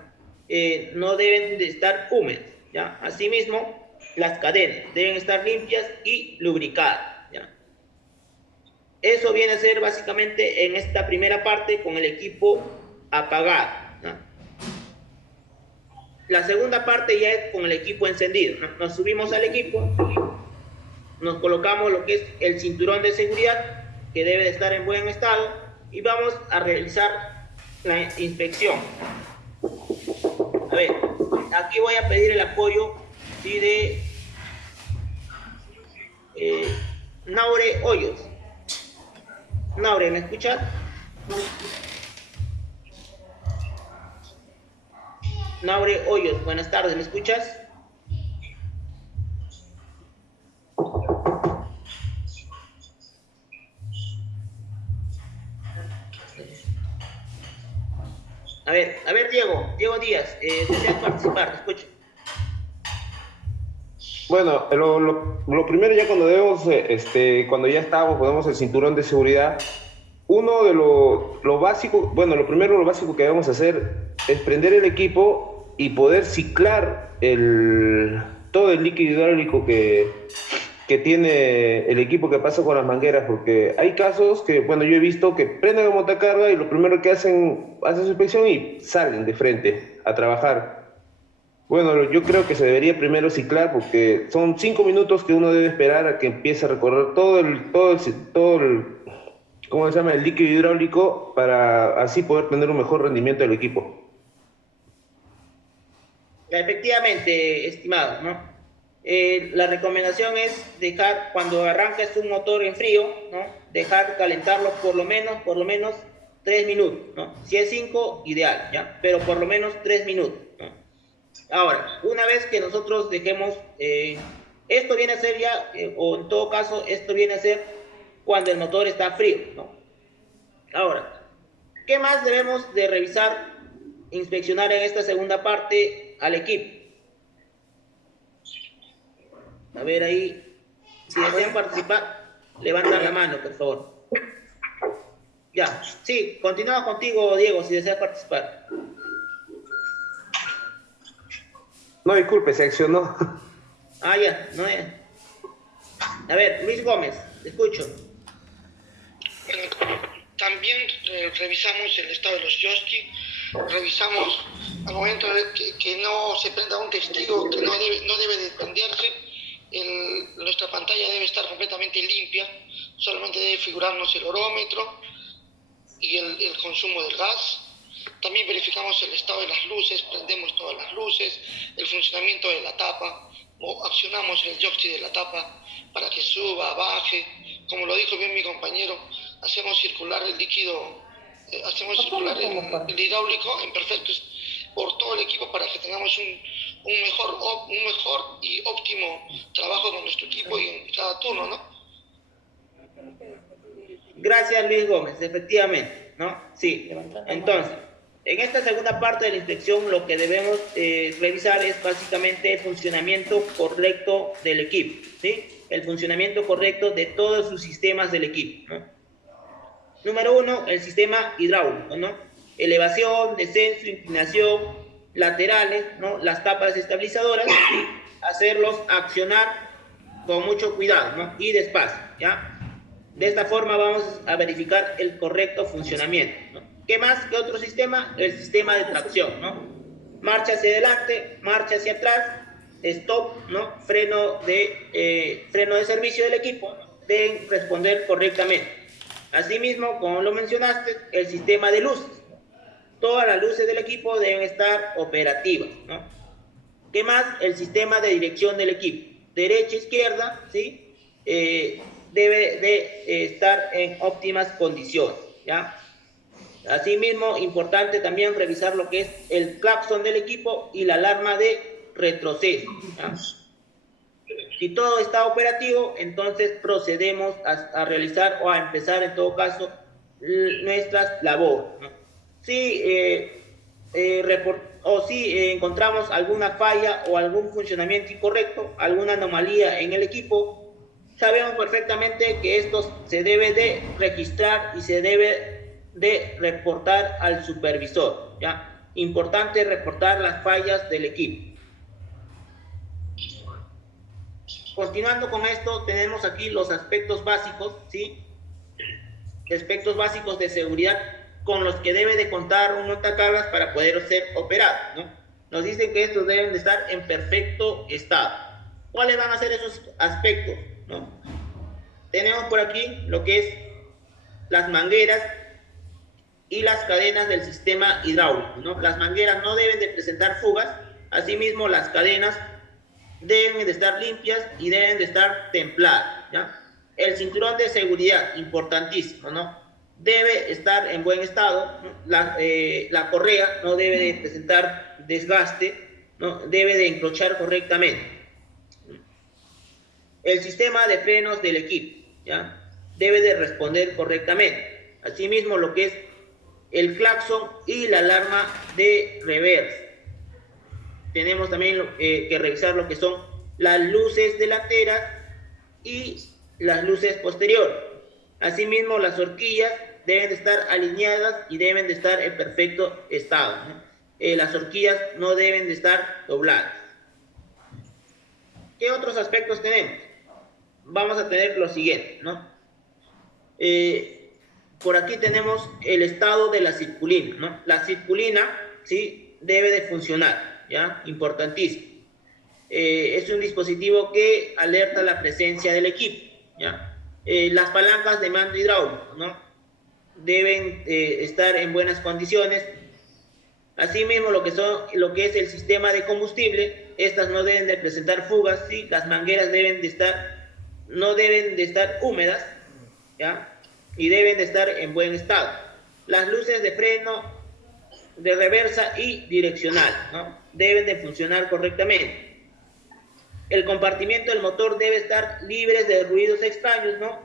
No deben de estar húmedas, ¿ya? Asimismo, las cadenas deben estar limpias y lubricadas, ¿ya? Eso viene a ser básicamente en esta primera parte con el equipo apagado, ¿no? La segunda parte ya es con el equipo encendido, ¿no? Nos subimos al equipo, nos colocamos lo que es el cinturón de seguridad, que debe de estar en buen estado, y vamos a realizar la inspección. A ver, aquí voy a pedir el apoyo, ¿sí? De Naure Hoyos. Naure, ¿me escuchas? Naure Hoyos, buenas tardes, ¿me escuchas? A ver, Diego Díaz, ¿deseas participar? Te escucho. Bueno, lo primero ya cuando cuando ya ponemos el cinturón de seguridad, uno de lo básico, bueno, lo básico que debemos hacer es prender el equipo y poder ciclar todo el líquido hidráulico que tiene el equipo que pasa con las mangueras, porque hay casos que, bueno, yo he visto que prenden la montacarga y lo primero que hacen su inspección y salen de frente a trabajar. Bueno, yo creo que se debería primero ciclar, porque son 5 minutos que uno debe esperar a que empiece a recorrer todo el ¿cómo se llama? El líquido hidráulico, para así poder tener un mejor rendimiento del equipo. Efectivamente, estimado, ¿no? La recomendación es dejar, cuando arrancas un motor en frío, ¿no? Dejar calentarlo por lo menos 3 minutos, ¿no? Si es 5, ideal, ¿ya? Pero por lo menos 3 minutos, ¿no? Ahora, una vez que nosotros dejemos, esto viene a ser ya, o en todo caso, esto viene a ser cuando el motor está frío, ¿no? Ahora, ¿qué más debemos de revisar, inspeccionar en esta segunda parte al equipo? A ver ahí, si desean participar, levantan la mano, por favor. Ya, sí, continúa contigo, Diego, si deseas participar. No, disculpe, se accionó. Ah, ya, no es. A ver, Luis Gómez, te escucho. Bueno, también revisamos el estado de los joysticks, revisamos al momento de que no se prenda un testigo que no debe de prenderse, nuestra pantalla debe estar completamente limpia, solamente debe figurarnos el orómetro y el consumo del gas. También verificamos el estado de las luces, prendemos todas las luces, el funcionamiento de la tapa, o accionamos el joystick de la tapa para que suba, baje. Como lo dijo bien mi compañero, hacemos circular el líquido, hacemos circular el hidráulico en perfectos por todo el equipo para que tengamos un mejor y óptimo trabajo con nuestro equipo y en cada turno, ¿no? Gracias, Luis Gómez, efectivamente, ¿no? Sí. Entonces, en esta segunda parte de la inspección lo que debemos revisar es básicamente el funcionamiento correcto del equipo, ¿sí? El funcionamiento correcto de todos sus sistemas del equipo, ¿no? Número 1, el sistema hidráulico, ¿no? Elevación, descenso, inclinación, laterales, ¿no? Las tapas estabilizadoras, y hacerlos accionar con mucho cuidado, ¿no? Y despacio, ¿ya? De esta forma vamos a verificar el correcto funcionamiento, ¿no? ¿Qué más que otro sistema? El sistema de tracción, ¿no? Marcha hacia adelante, marcha hacia atrás, stop, ¿no? Freno de servicio del equipo, ¿no? Deben responder correctamente. Asimismo, como lo mencionaste, el sistema de luces. Todas las luces del equipo deben estar operativas, ¿no? ¿Qué más? El sistema de dirección del equipo. Derecha, izquierda, ¿sí? Debe de estar en óptimas condiciones, ¿ya? Asimismo, importante también revisar lo que es el claxon del equipo y la alarma de retroceso, ¿ya? Si todo está operativo, entonces procedemos a realizar o a empezar, en todo caso, nuestras labores, ¿no? Si encontramos alguna falla o algún funcionamiento incorrecto, alguna anomalía en el equipo, sabemos perfectamente que esto se debe de registrar y se debe de reportar al supervisor, ¿ya? Importante reportar las fallas del equipo. Continuando con esto, tenemos aquí los aspectos básicos, ¿sí? Aspectos básicos de seguridad con los que debe de contar un montacargas para poder ser operado, ¿no? Nos dicen que estos deben de estar en perfecto estado. ¿Cuáles van a ser esos aspectos, ¿no? Tenemos por aquí lo que es las mangueras y las cadenas del sistema hidráulico, ¿no? Las mangueras no deben de presentar fugas, asimismo las cadenas deben de estar limpias y deben de estar templadas, ¿ya? El cinturón de seguridad, importantísimo, ¿no? Debe estar en buen estado, ¿no? La correa no debe de presentar desgaste, ¿no? Debe de encrochar correctamente. El sistema de frenos del equipo, ¿ya? Debe de responder correctamente. Asimismo, lo que es el claxon y la alarma de reversa. Tenemos también que revisar lo que son las luces delanteras y las luces posteriores. Asimismo, las horquillas deben de estar alineadas y deben de estar en perfecto estado, ¿no? Las horquillas no deben de estar dobladas. ¿Qué otros aspectos tenemos? Vamos a tener lo siguiente, ¿no? Por aquí tenemos el estado de la circulina, ¿no? La circulina, ¿sí? Debe de funcionar, ¿ya? Importantísimo. Es un dispositivo que alerta la presencia del equipo, ¿ya? Las palancas de mando hidráulico, ¿no? Deben estar en buenas condiciones. Asimismo, lo que es el sistema de combustible, estas no deben de presentar fugas, ¿sí? Las mangueras no deben de estar húmedas, ¿ya? Y deben de estar en buen estado. Las luces de freno, de reversa y direccional, ¿no? Deben de funcionar correctamente. El compartimiento del motor debe estar libre de ruidos extraños, ¿no?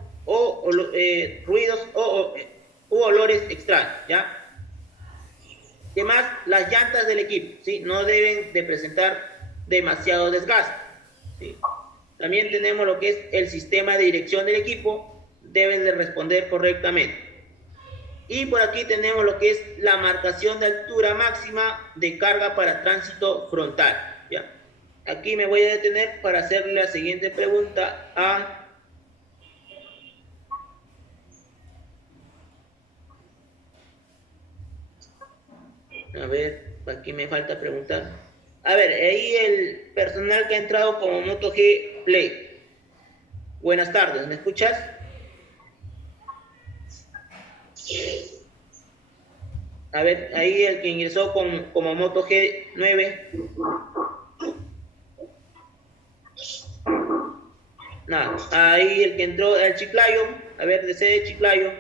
Ruidos u olores extraños, ¿ya? ¿Qué más? Las llantas del equipo, ¿sí? No deben de presentar demasiado desgaste, ¿sí? También tenemos lo que es el sistema de dirección del equipo, deben de responder correctamente. Y por aquí tenemos lo que es la marcación de altura máxima de carga para tránsito frontal, ¿ya? Aquí me voy a detener para hacerle la siguiente pregunta a ver, aquí me falta preguntar. A ver, ahí el personal que ha entrado como Moto G Play. Buenas tardes, ¿me escuchas? A ver, ahí el que ingresó como Moto G9. Nada, ahí el que entró, el Chiclayo. A ver, de sede Chiclayo.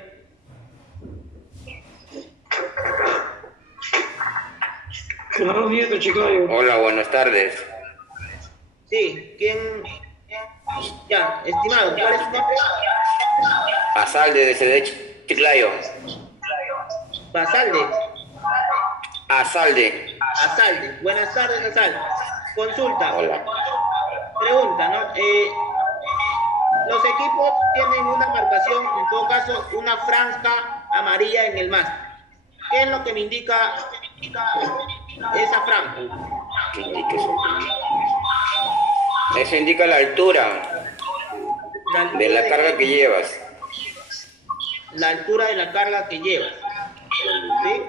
Hola, buenas tardes. Sí, ¿quién? Ya, estimado, ¿cuál es su nombre? Azalde de CDH. Chiclayo. Basalde. Azalde. Azalde. Buenas tardes, Azalde. Consulta. Hola. Pregunta, ¿no? Los equipos tienen una marcación, en todo caso, una franja amarilla en el mástil. ¿Qué es lo que me indica esa franja? ¿Qué indica eso? Eso indica la altura de la carga que llevas. La altura de la carga que llevas. ¿Sí?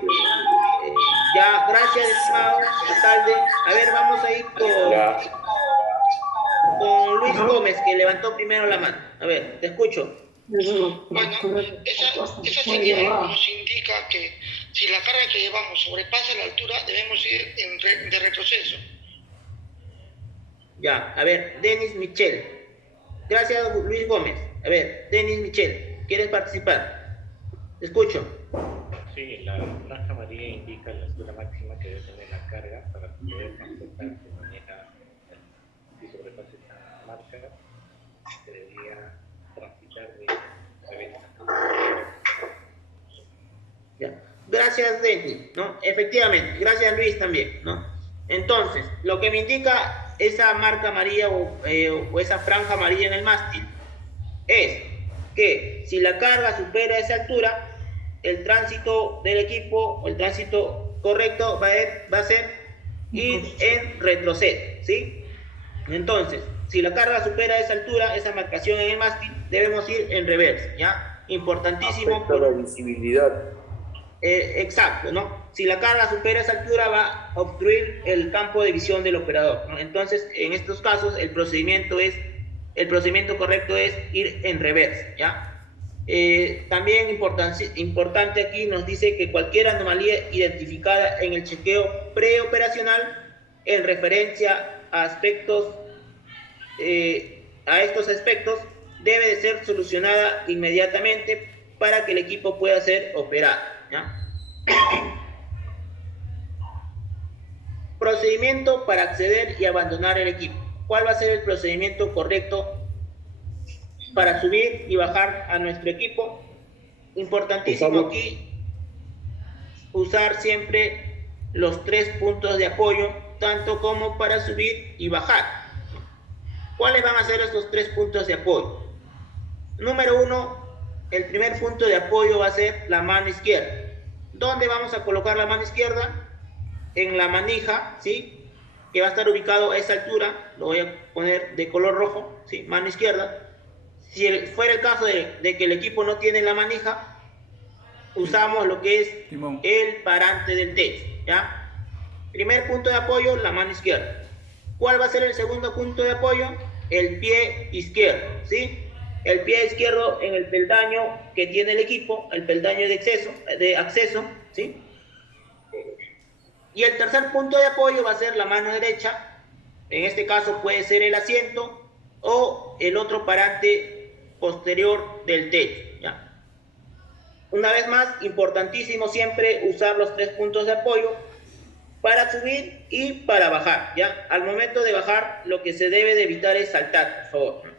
Ya, gracias, estimado Azalde. A ver, vamos a ir con Luis Gómez, que levantó primero la mano. A ver, te escucho. Bueno, esa señal nos indica que si la carga que llevamos sobrepasa la altura, debemos ir de retroceso. Ya, a ver, Denis Michel. Gracias, Luis Gómez. A ver, Denis Michel, ¿quieres participar? Te escucho. Sí, la franja amarilla indica la altura máxima que debe tener la carga para poder transportar de manera, si sobrepasa esa marca, se debería transitar de cabeza. Ya. Gracias, Denis, ¿no? Efectivamente, gracias, Luis, también, ¿no? Entonces, lo que me indica esa marca amarilla o esa franja amarilla en el mástil es que si la carga supera esa altura, el tránsito del equipo o el tránsito correcto va a ser ir en retroceso, ¿sí? Entonces, si la carga supera esa altura, esa marcación en el mástil, debemos ir en reversa, ¿ya? Importantísimo. Afecta la visibilidad. Exacto, ¿no? Si la carga supera esa altura, va a obstruir el campo de visión del operador, ¿no? Entonces, en estos casos, el procedimiento correcto es ir en reversa, ¿ya? También importante aquí nos dice que cualquier anomalía identificada en el chequeo preoperacional en referencia a estos aspectos debe de ser solucionada inmediatamente para que el equipo pueda ser operado, ¿ya? Procedimiento para acceder y abandonar el equipo. ¿Cuál va a ser el procedimiento correcto para subir y bajar a nuestro equipo? Importantísimo aquí usar siempre los 3 puntos de apoyo, tanto como para subir y bajar. ¿Cuáles van a ser estos 3 puntos de apoyo? Número 1, el primer punto de apoyo va a ser la mano izquierda. ¿Dónde vamos a colocar la mano izquierda? En la manija, ¿sí? Que va a estar ubicado a esa altura. Lo voy a poner de color rojo, ¿sí? Mano izquierda. Si fuera el caso de que el equipo no tiene la manija, usamos lo que es el parante del techo, ¿ya? Primer punto de apoyo, la mano izquierda. ¿Cuál va a ser el segundo punto de apoyo? El pie izquierdo, ¿sí? El pie izquierdo en el peldaño que tiene el equipo, el peldaño de acceso, ¿sí? Y el tercer punto de apoyo va a ser la mano derecha. En este caso puede ser el asiento o el otro parante posterior del techo, ¿ya? Una vez más, importantísimo siempre usar los 3 puntos de apoyo para subir y para bajar, ¿ya? Al momento de bajar, lo que se debe de evitar es saltar, por favor.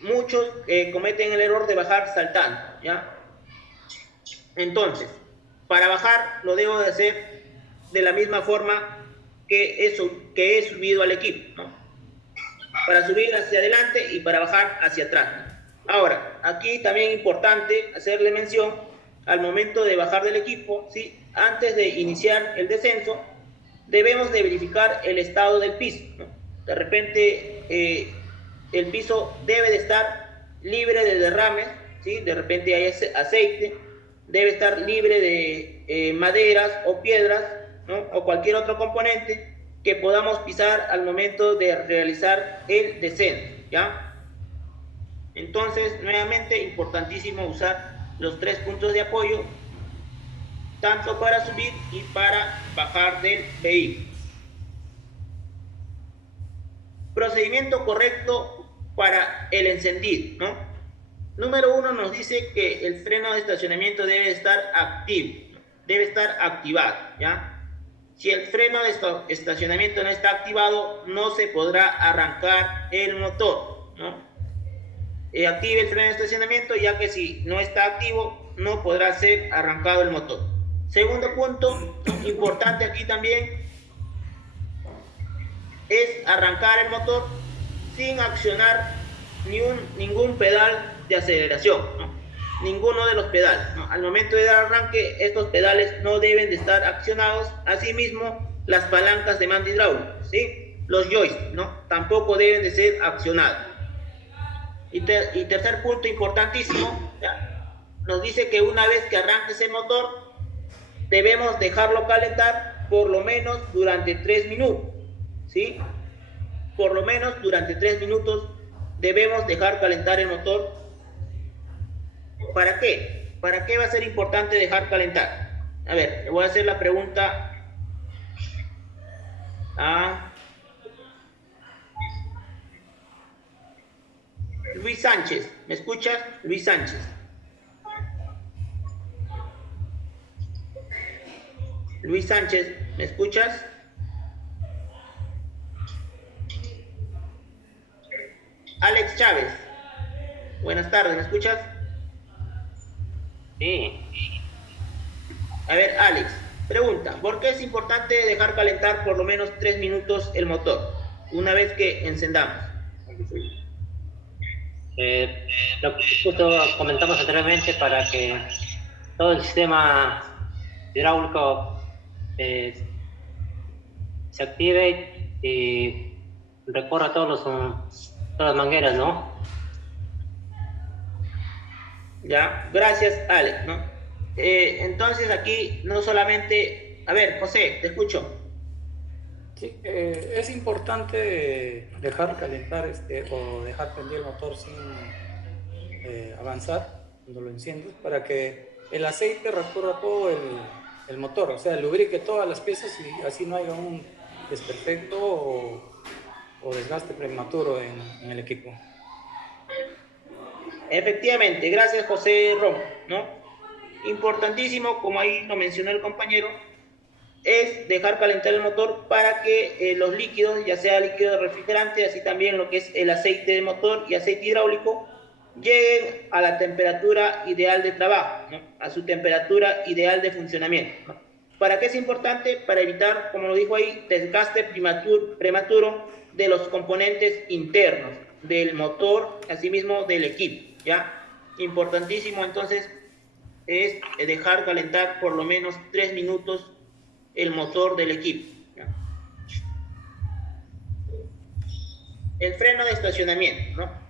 Muchos cometen el error de bajar saltando, ¿ya? Entonces, para bajar lo debo de hacer de la misma forma que he subido al equipo, ¿no? Para subir hacia adelante y para bajar hacia atrás. Ahora, aquí también es importante hacerle mención al momento de bajar del equipo, ¿sí? Antes de iniciar el descenso, debemos de verificar el estado del piso, ¿no? De repente, el piso debe de estar libre de derrames, ¿sí? De repente hay aceite, debe estar libre de maderas o piedras, ¿no? O cualquier otro componente que podamos pisar al momento de realizar el descenso, ¿ya? Entonces, nuevamente, importantísimo usar los 3 puntos de apoyo, tanto para subir y para bajar del vehículo. Procedimiento correcto para el encendido, ¿no? Número 1 nos dice que el freno de estacionamiento debe estar activo, debe estar activado, ¿ya? Si el freno de estacionamiento no está activado, no se podrá arrancar el motor, ¿no? Active el freno de estacionamiento, ya que si no está activo, no podrá ser arrancado el motor. Segundo punto importante aquí también es arrancar el motor sin accionar ningún pedal de aceleración, ¿no? Ninguno de los pedales, ¿no? Al momento de dar arranque, estos pedales no deben de estar accionados. Asimismo, las palancas de mando hidráulico, ¿sí? Los joysticks, ¿no? Tampoco deben de ser accionados. Y tercer punto importantísimo, ¿ya? Nos dice que una vez que arranques el motor, debemos dejarlo calentar por lo menos durante 3 minutos, ¿sí? Por lo menos durante 3 minutos debemos dejar calentar el motor. ¿Para qué? ¿Para qué va a ser importante dejar calentar? A ver, le voy a hacer la pregunta a Luis Sánchez. ¿Me escuchas? Luis Sánchez. Luis Sánchez, ¿me escuchas? Alex Chávez. Buenas tardes, ¿me escuchas? Sí. A ver, Alex, pregunta, ¿por qué es importante dejar calentar por lo menos 3 minutos el motor una vez que encendamos? Lo que justo comentamos anteriormente, para que todo el sistema hidráulico se active y recorra todas las mangueras, ¿no? Ya, gracias, Alex, ¿no? Entonces aquí no solamente... A ver, José, te escucho. Sí, es importante dejar calentar o dejar prendido el motor sin avanzar cuando lo enciendes, para que el aceite recorra todo el motor, o sea, lubrique todas las piezas y así no haya un desperfecto o desgaste prematuro en el equipo. Efectivamente, gracias José Romo, ¿no? Importantísimo, como ahí lo mencionó el compañero, es dejar calentar el motor para que los líquidos, ya sea líquido de refrigerante, así también lo que es el aceite de motor y aceite hidráulico, lleguen a la temperatura ideal de trabajo, ¿no? A su temperatura ideal de funcionamiento, ¿no? ¿Para qué es importante? Para evitar, como lo dijo ahí, desgaste prematuro de los componentes internos del motor, asimismo del equipo, ¿ya? Importantísimo entonces es dejar calentar por lo menos 3 minutos el motor del equipo, ¿ya? El freno de estacionamiento, ¿no?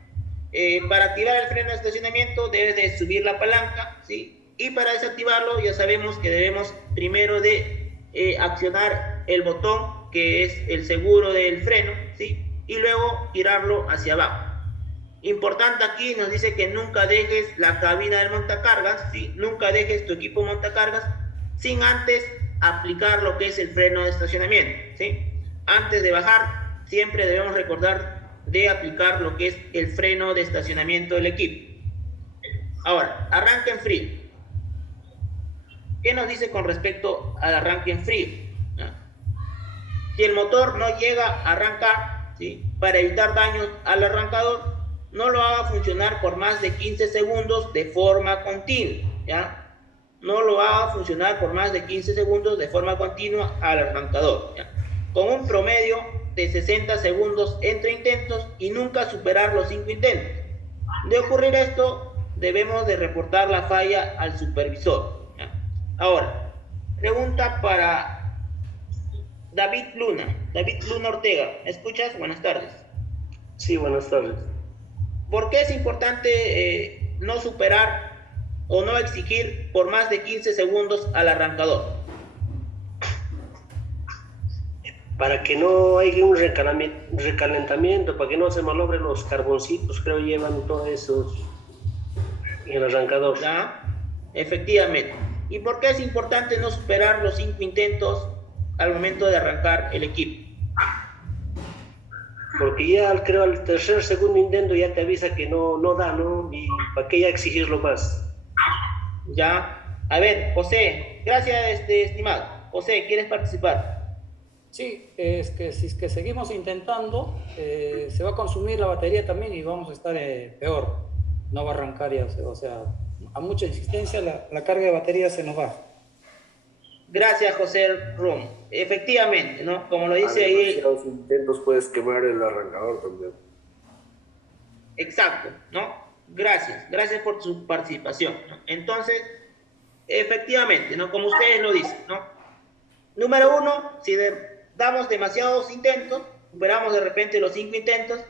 Para activar el freno de estacionamiento debes de subir la palanca, ¿sí? Y para desactivarlo ya sabemos que debemos primero de accionar el botón que es el seguro del freno, ¿sí? Y luego girarlo hacia abajo. Importante aquí nos dice que nunca dejes la cabina del montacargas, ¿sí? Nunca dejes tu equipo montacargas sin antes aplicar lo que es el freno de estacionamiento, ¿sí? Antes de bajar siempre debemos recordar de aplicar lo que es el freno de estacionamiento del equipo. Ahora, arranque en frío. ¿Qué nos dice con respecto al arranque en frío? Si el motor no llega a arrancar, ¿sí? Para evitar daños al arrancador, no lo haga funcionar por más de 15 segundos de forma continua, ¿ya? No lo haga funcionar por más de 15 segundos de forma continua al arrancador, ¿ya? Con un promedio de 60 segundos entre intentos y nunca superar los 5 intentos. De ocurrir esto, debemos de reportar la falla al supervisor, ¿ya? Ahora, pregunta para David Luna Ortega. ¿Me escuchas? Buenas tardes. Sí, buenas tardes. ¿Por qué es importante no superar o no exigir por más de 15 segundos al arrancador? Para que no haya un recalentamiento, para que no se malogren los carboncitos, creo llevan todos esos en el arrancador. ¿Ya? Efectivamente. ¿Y por qué es importante no superar los 5 intentos al momento de arrancar el equipo? Porque ya creo al tercer, segundo intento ya te avisa que no da, ¿no? Y para qué ya exigirlo más. Ya. A ver, José, gracias, estimado. José, ¿quieres participar? Sí, es que si es que seguimos intentando, se va a consumir la batería también y vamos a estar peor. No va a arrancar ya, o sea, a mucha insistencia la carga de batería se nos va. Gracias, José Rum. Efectivamente, ¿no? Como lo dice ahí... Los intentos puedes quemar el arrancador también. Exacto, ¿no? Gracias por su participación, ¿no? Entonces, efectivamente, ¿no? Como ustedes lo dicen, ¿no? Número uno, si damos demasiados intentos, superamos de repente los 5 intentos,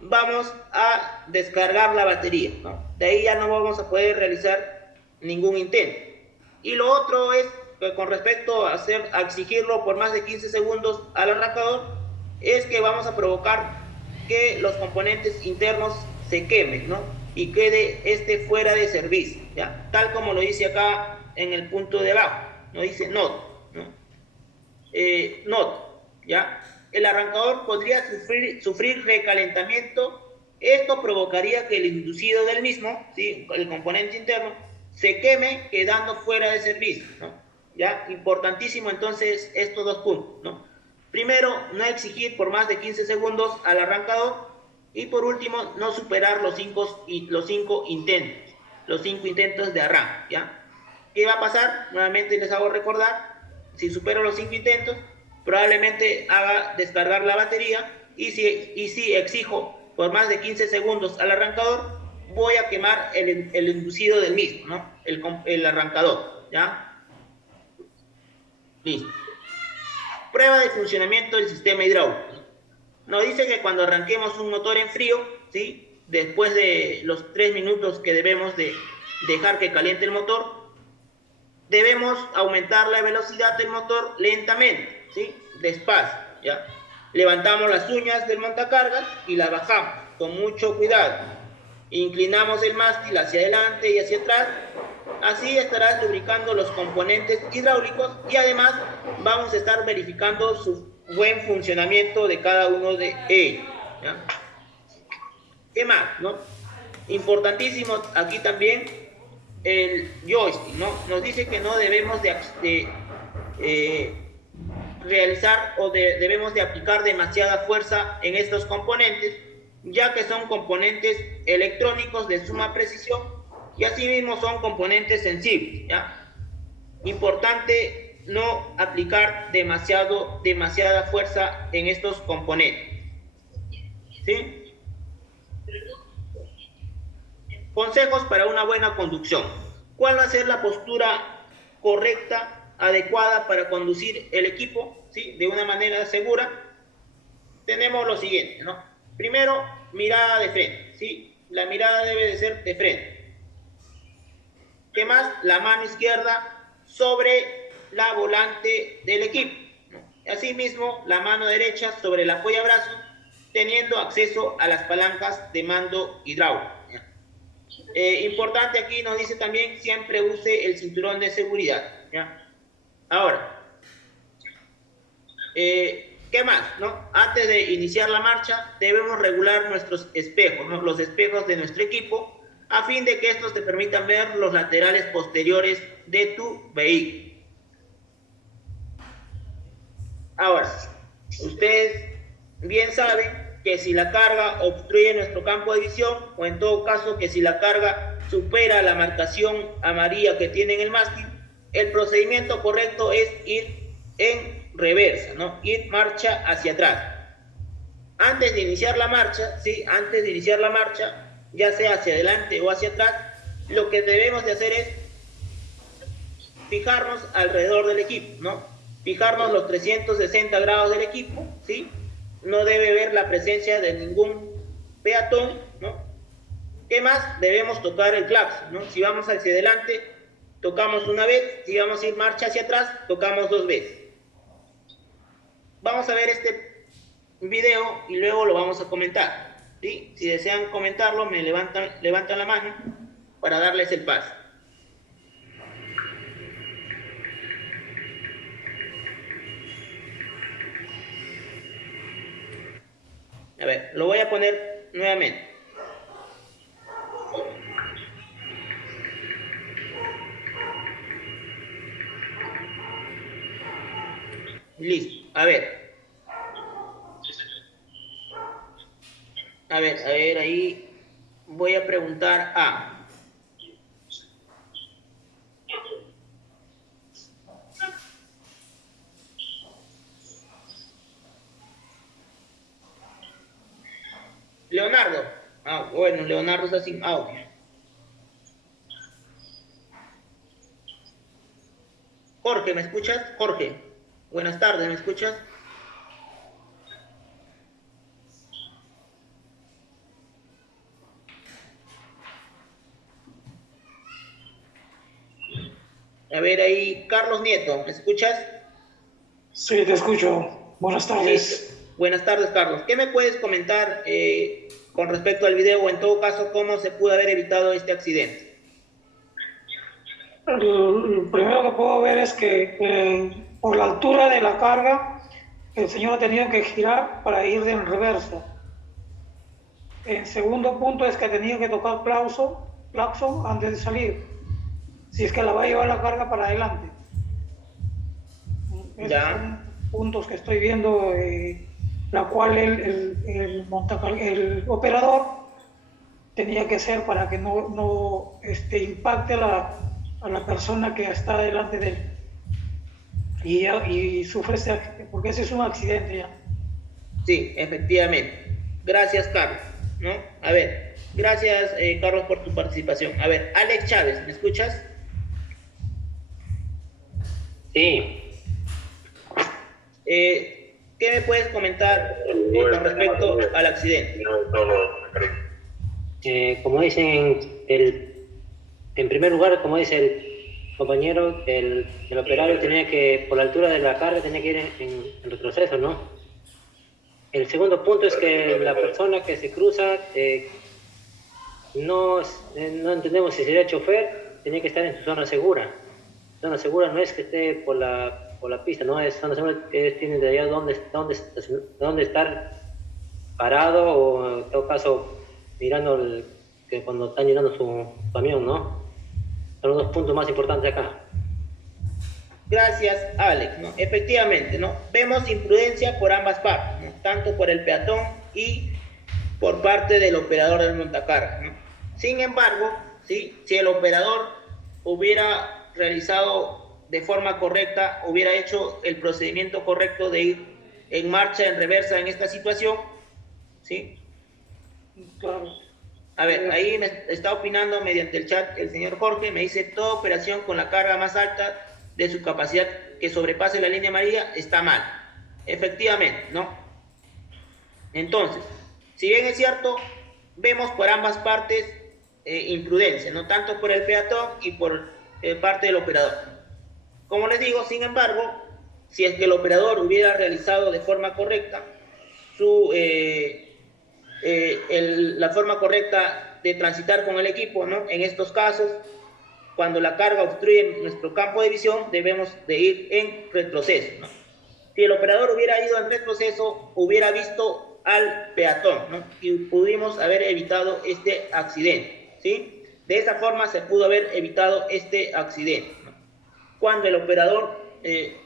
vamos a descargar la batería, ¿no? De ahí ya no vamos a poder realizar ningún intento. Y lo otro es, con respecto a exigirlo por más de 15 segundos al arrancador, es que vamos a provocar que los componentes internos se quemen, ¿no? Y quede fuera de servicio, ¿ya? Tal como lo dice acá en el punto de abajo, ¿no? Dice not, ¿no? Not, ¿ya? El arrancador podría sufrir recalentamiento. Esto provocaría que el inducido del mismo, ¿sí? El componente interno, se queme quedando fuera de servicio, ¿no? ¿Ya? Importantísimo entonces estos dos puntos, ¿no? Primero, no exigir por más de 15 segundos al arrancador, y por último, no superar los 5 intentos de arranque, ¿ya? ¿Qué va a pasar? Nuevamente les hago recordar, si supero los 5 intentos, probablemente haga descargar la batería, y si exijo por más de 15 segundos al arrancador, voy a quemar el inducido del mismo, ¿no? El arrancador, ¿ya? Listo. Prueba de funcionamiento del sistema hidráulico. Nos dice que cuando arranquemos un motor en frío, ¿sí? Después de los 3 minutos que debemos de dejar que caliente el motor, debemos aumentar la velocidad del motor lentamente, ¿sí? Despacio, ¿ya? Levantamos las uñas del montacargas y las bajamos con mucho cuidado. Inclinamos el mástil hacia adelante y hacia atrás. Así estarás lubricando los componentes hidráulicos y además vamos a estar verificando su buen funcionamiento de cada uno de ellos, ¿ya? ¿Qué más, no? Importantísimo aquí también el joystick, ¿no? Nos dice que no debemos realizar o debemos de aplicar demasiada fuerza en estos componentes, ya que son componentes electrónicos de suma precisión y asimismo son componentes sensibles, ¿ya? Importante no aplicar demasiada fuerza en estos componentes, ¿sí? Consejos para una buena conducción. ¿Cuál va a ser la postura correcta, adecuada para conducir el equipo, ¿sí? De una manera segura? Tenemos lo siguiente, ¿no? Primero, mirada de frente, ¿sí? La mirada debe de ser de frente. ¿Qué más? La mano izquierda sobre la volante del equipo, ¿no? Asimismo, la mano derecha sobre el apoyabrazo, teniendo acceso a las palancas de mando hidráulico, ¿ya? Importante aquí nos dice también, siempre use el cinturón de seguridad, ¿ya? Ahora, ¿qué más, no? Antes de iniciar la marcha, debemos regular nuestros espejos, ¿no? Los espejos de nuestro equipo, a fin de que estos te permitan ver los laterales posteriores de tu vehículo. Ahora, ustedes bien saben que si la carga obstruye nuestro campo de visión, o en todo caso que si la carga supera la marcación amarilla que tiene en el mástil, el procedimiento correcto es ir en reversa, ¿no? Ir marcha hacia atrás. Antes de iniciar la marcha, ¿sí? Antes de iniciar la marcha, ya sea hacia adelante o hacia atrás, lo que debemos de hacer es fijarnos alrededor del equipo, ¿no? Fijarnos los 360 grados del equipo, ¿sí? No debe haber la presencia de ningún peatón, ¿no? ¿Qué más? Debemos tocar el claxon, ¿no? Si vamos hacia adelante, tocamos una vez. Si vamos a ir marcha hacia atrás, tocamos 2 veces. Vamos a ver este video y luego lo vamos a comentar, ¿sí? Si desean comentarlo, me levantan la mano para darles el paso. A ver, lo voy a poner nuevamente. Listo. A ver, ahí voy a preguntar a... Bueno, Leonardo está sin audio. Jorge, ¿me escuchas? Jorge, buenas tardes, ¿me escuchas? A ver ahí, Carlos Nieto, ¿me escuchas? Sí, te escucho. Buenas tardes. Sí. Buenas tardes, Carlos. ¿Qué me puedes comentar con respecto al video o en todo caso cómo se pudo haber evitado este accidente? Lo primero que puedo ver es que por la altura de la carga el señor ha tenido que girar para ir en reversa. El segundo punto es que ha tenido que tocar claxon antes de salir, si es que la va a llevar la carga para adelante. Esos son puntos que estoy viendo, la cual el operador tenía que hacer para que no impacte a la persona que está delante de él y sufre porque ese es un accidente ya. Sí, efectivamente. Gracias, Carlos, ¿no? A ver, gracias, Carlos, por tu participación. A ver, Alex Chávez, ¿me escuchas? Sí. ¿Qué me puedes comentar con respecto al accidente? Como dicen, en primer lugar, como dice el compañero, el operario tenía que, por la altura de la carga, tenía que ir en retroceso, ¿no? El segundo punto es que la persona que se cruza, no entendemos si sería chofer, tenía que estar en su zona segura. Zona segura no es que esté por la pista, no es zona segura que tiene de allá donde estar parado o en todo caso mirando que cuando están llenando su camión, ¿no? Son los dos puntos más importantes acá. Gracias, Alex, ¿no? Efectivamente, ¿no? Vemos imprudencia por ambas partes, ¿no? Tanto por el peatón y por parte del operador del montacargas, ¿no? Sin embargo, ¿sí? Si el operador hubiera realizado de forma correcta, hubiera hecho el procedimiento correcto de ir en marcha, en reversa en esta situación, ¿sí? Claro. A ver, ahí me está opinando mediante el chat el señor Jorge, me dice: toda operación con la carga más alta de su capacidad que sobrepase la línea amarilla está mal. Efectivamente, ¿no? Entonces, si bien es cierto, vemos por ambas partes imprudencia, no tanto por el peatón y por parte del operador. Como les digo, sin embargo, si es que el operador hubiera realizado de forma correcta la forma correcta de transitar con el equipo, ¿no? En estos casos, cuando la carga obstruye nuestro campo de visión, debemos de ir en retroceso, ¿no? Si el operador hubiera ido en retroceso, hubiera visto al peatón, ¿no? Y pudimos haber evitado este accidente, ¿sí? De esa forma se pudo haber evitado este accidente, ¿no? Cuando el operador el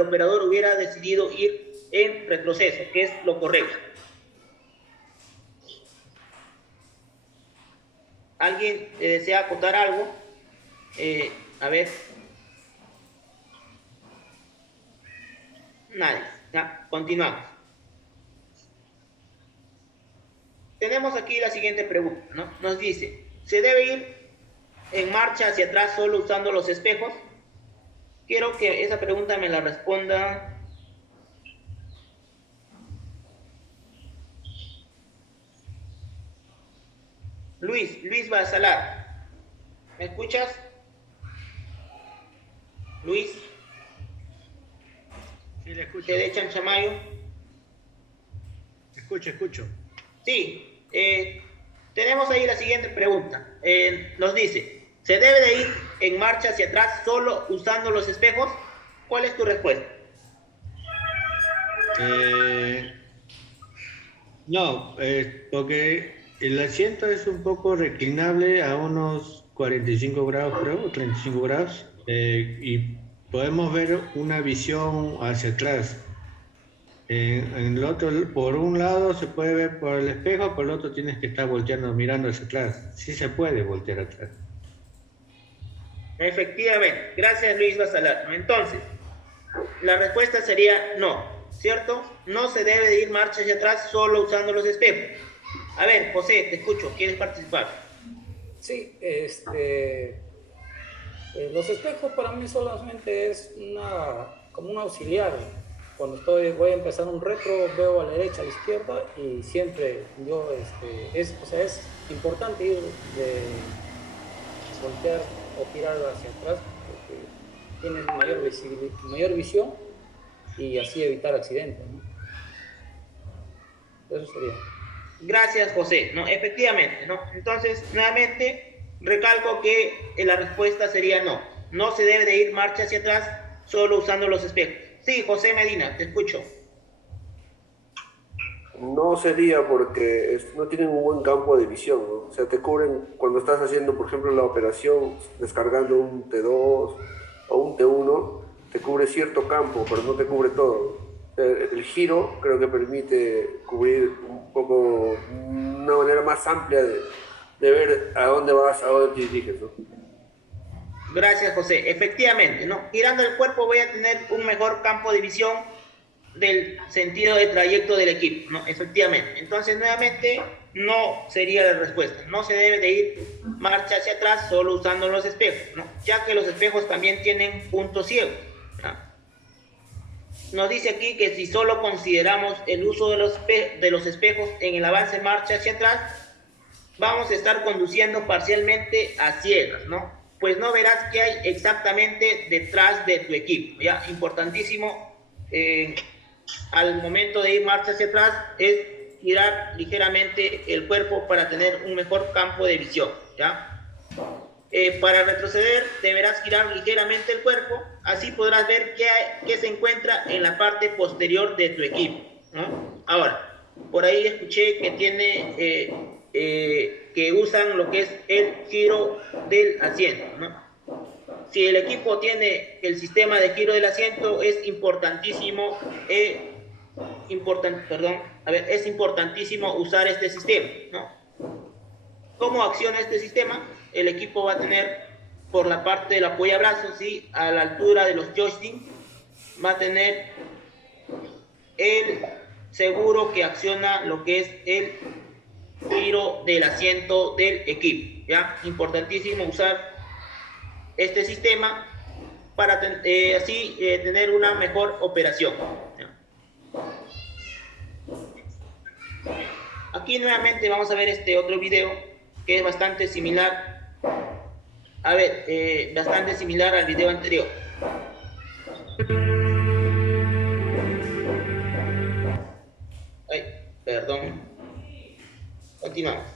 operador hubiera decidido ir en retroceso, que es lo correcto. ¿Alguien desea acotar algo? A ver. Nadie. Ya, continuamos. Tenemos aquí la siguiente pregunta, ¿no? Nos dice: ¿se debe ir en marcha hacia atrás solo usando los espejos? Quiero que esa pregunta me la responda Luis Basalar. ¿Me escuchas? Luis. Sí, le escucho. ¿De Chanchamayo? Escucho. Sí, tenemos ahí la siguiente pregunta. Nos dice: ¿se debe de ir en marcha hacia atrás solo usando los espejos? ¿Cuál es tu respuesta? No, porque el asiento es un poco reclinable a unos 45 grados, creo, 35 grados, y podemos ver una visión hacia atrás. En el otro, por un lado se puede ver por el espejo, por el otro tienes que estar volteando, mirando hacia atrás. Sí se puede voltear atrás. Efectivamente, gracias Luis Basalar. Entonces, la respuesta sería no. ¿cierto? No se debe de ir marcha hacia atrás solo usando los espejos. A ver, José, te escucho, ¿quieres participar? Sí, los espejos para mí solamente es como un auxiliar. Cuando voy a empezar un retro, veo a la derecha, a la izquierda, y siempre yo, es importante ir de voltear o tirar hacia atrás, porque tienes mayor visión y así evitar accidentes, ¿no? Eso sería. Gracias, José. ¿No? Efectivamente, ¿no? Entonces, nuevamente, recalco que la respuesta sería no. No se debe de ir marcha hacia atrás solo usando los espejos. Sí, José Medina, te escucho. No sería porque no tienen un buen campo de visión, ¿no? O sea, te cubren cuando estás haciendo, por ejemplo, la operación, descargando un T2 o un T1, te cubre cierto campo, pero no te cubre todo. El giro creo que permite cubrir un poco, una manera más amplia de ver a dónde vas, a dónde te diriges, ¿no? Gracias, José. Efectivamente, ¿no? Girando el cuerpo voy a tener un mejor campo de visión del sentido de trayecto del equipo, ¿no? Efectivamente. Entonces, nuevamente, no sería la respuesta. No se debe de ir marcha hacia atrás solo usando los espejos, ¿no? Ya que los espejos también tienen puntos ciegos, ¿no? Nos dice aquí que si solo consideramos el uso de los espejos en el avance marcha hacia atrás, vamos a estar conduciendo parcialmente a ciegas, ¿no? Pues no verás qué hay exactamente detrás de tu equipo, ¿ya? Importantísimo al momento de ir marcha hacia atrás es girar ligeramente el cuerpo para tener un mejor campo de visión, ¿ya? Para retroceder deberás girar ligeramente el cuerpo, así podrás ver qué se encuentra en la parte posterior de tu equipo, ¿no? Ahora, por ahí escuché que tiene... que usan lo que es el giro del asiento, ¿no? Si el equipo tiene el sistema de giro del asiento, es importantísimo, es importantísimo usar este sistema, ¿no? ¿Cómo acciona este sistema? El equipo va a tener por la parte del apoyabrazos, ¿sí? A la altura de los joysticks, va a tener el seguro que acciona lo que es el giro del asiento del equipo, ¿ya? Importantísimo usar este sistema para así tener una mejor operación, ¿ya? Aquí nuevamente vamos a ver este otro video que es bastante similar, bastante similar al video anterior. Ay, perdón. Continuamos.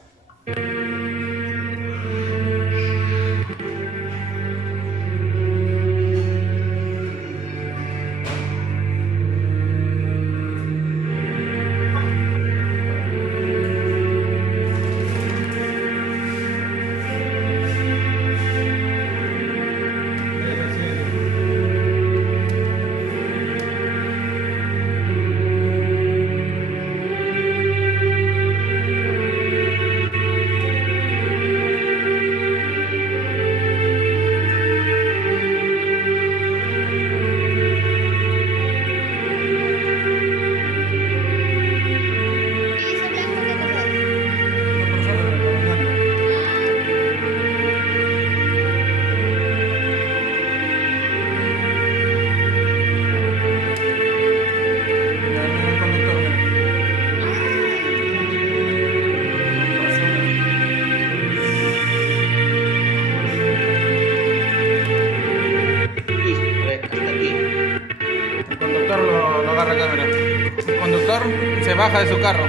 Baja de su carro.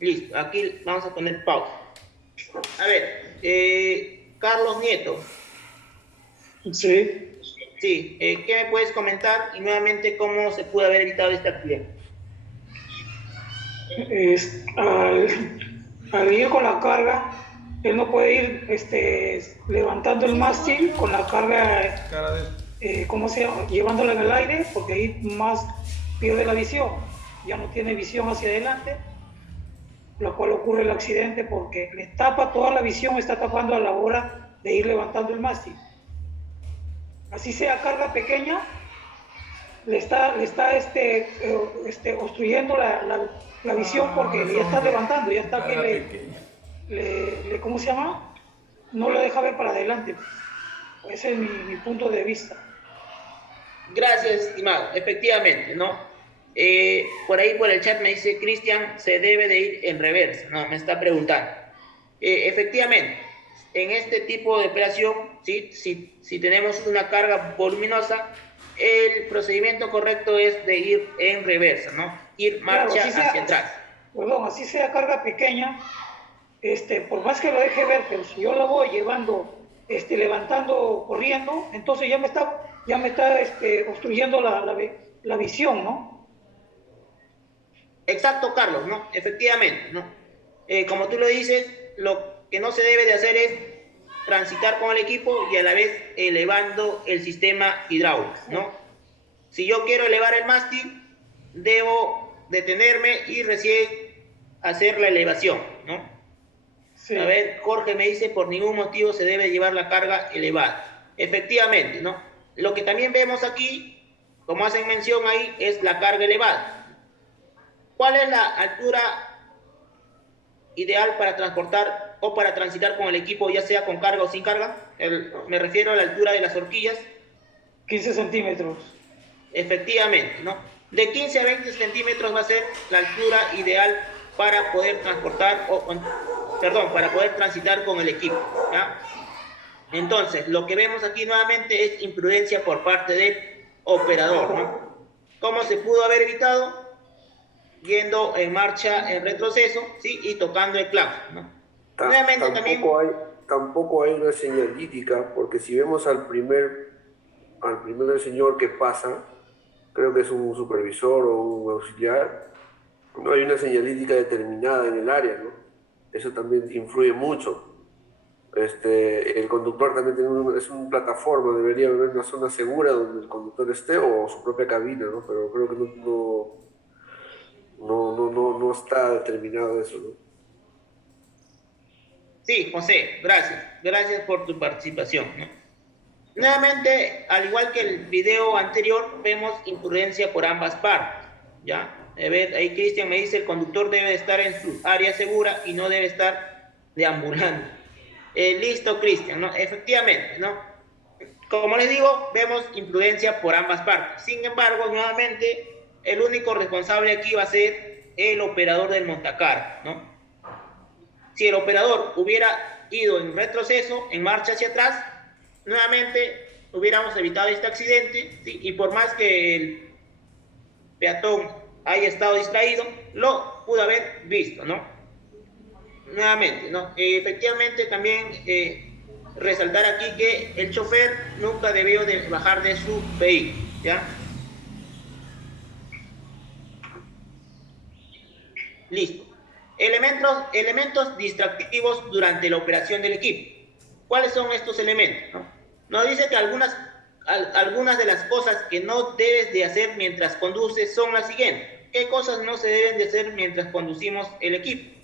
Listo, aquí vamos a poner pausa. A ver, Carlos Nieto. Sí. Sí, ¿qué me puedes comentar? Y nuevamente, ¿cómo se pudo haber evitado este accidente? Al ir con la carga, él no puede ir levantando el mástil con la carga, ¿cómo se llama? Llevándola en el aire, porque ahí más pierde la visión. Ya no tiene visión hacia adelante, lo cual ocurre el accidente porque le tapa toda la visión, está tapando a la hora de ir levantando el mástil. Así sea carga pequeña, le está obstruyendo la visión porque ya está levantando, ya está que ¿cómo se llama? No lo deja ver para adelante. Ese es mi punto de vista. Gracias, estimado. Efectivamente, ¿no? Por ahí por el chat me dice, Cristian, se debe de ir en reversa. No, me está preguntando. Efectivamente, en este tipo de operación, ¿sí? Si tenemos una carga voluminosa, el procedimiento correcto es de ir en reversa, ¿no? Ir marcha hacia atrás. Perdón, así sea carga pequeña, por más que lo deje ver, pero si yo lo voy llevando, levantando, corriendo, entonces ya me está obstruyendo la visión, ¿no? Exacto, Carlos, ¿no? Efectivamente, ¿no? Como tú lo dices, lo que no se debe de hacer es transitar con el equipo y a la vez elevando el sistema hidráulico, ¿no? Si yo quiero elevar el mástil, debo detenerme y recién hacer la elevación, ¿no? Sí. A ver, Jorge me dice, por ningún motivo se debe llevar la carga elevada. Efectivamente, ¿no? Lo que también vemos aquí, como hacen mención ahí, es la carga elevada. ¿Cuál es la altura ideal para transportar o para transitar con el equipo, ya sea con carga o sin carga? Me refiero a la altura de las horquillas. 15 centímetros. Efectivamente, ¿no? De 15 a 20 centímetros va a ser la altura ideal para poder transportar, para poder transitar con el equipo, ¿ya? Entonces, lo que vemos aquí nuevamente es imprudencia por parte del operador, ¿no? ¿Cómo se pudo haber evitado? Yendo en marcha en retroceso, ¿sí? Y tocando el claxon, ¿no? Nuevamente tampoco hay una señalítica, porque si vemos al primer señor que pasa, creo que es un supervisor o un auxiliar, no hay una señalítica determinada en el área, ¿no? Eso también influye mucho. El conductor también es una plataforma, debería haber una zona segura donde el conductor esté o su propia cabina, ¿no? Pero creo que no está determinado eso, ¿no? Sí, José, gracias por tu participación, ¿no? Nuevamente, al igual que el video anterior, vemos imprudencia por ambas partes, ¿ya? Ahí Cristian me dice, el conductor debe estar en su área segura y no debe estar deambulando. Listo, Cristian, ¿no? Efectivamente, ¿no? Como les digo, vemos imprudencia por ambas partes. Sin embargo, nuevamente, el único responsable aquí va a ser el operador del montacarga, ¿no? Si el operador hubiera ido en retroceso, en marcha hacia atrás, nuevamente hubiéramos evitado este accidente, ¿sí? Y por más que el peatón haya estado distraído, lo pudo haber visto, ¿no? Nuevamente, ¿no? Efectivamente también resaltar aquí que el chofer nunca debió de bajar de su vehículo, ¿ya? Listo. Elementos distractivos durante la operación del equipo. ¿Cuáles son estos elementos, no? Nos dice que algunas de las cosas que no debes de hacer mientras conduces son las siguientes. ¿Qué cosas no se deben de hacer mientras conducimos el equipo?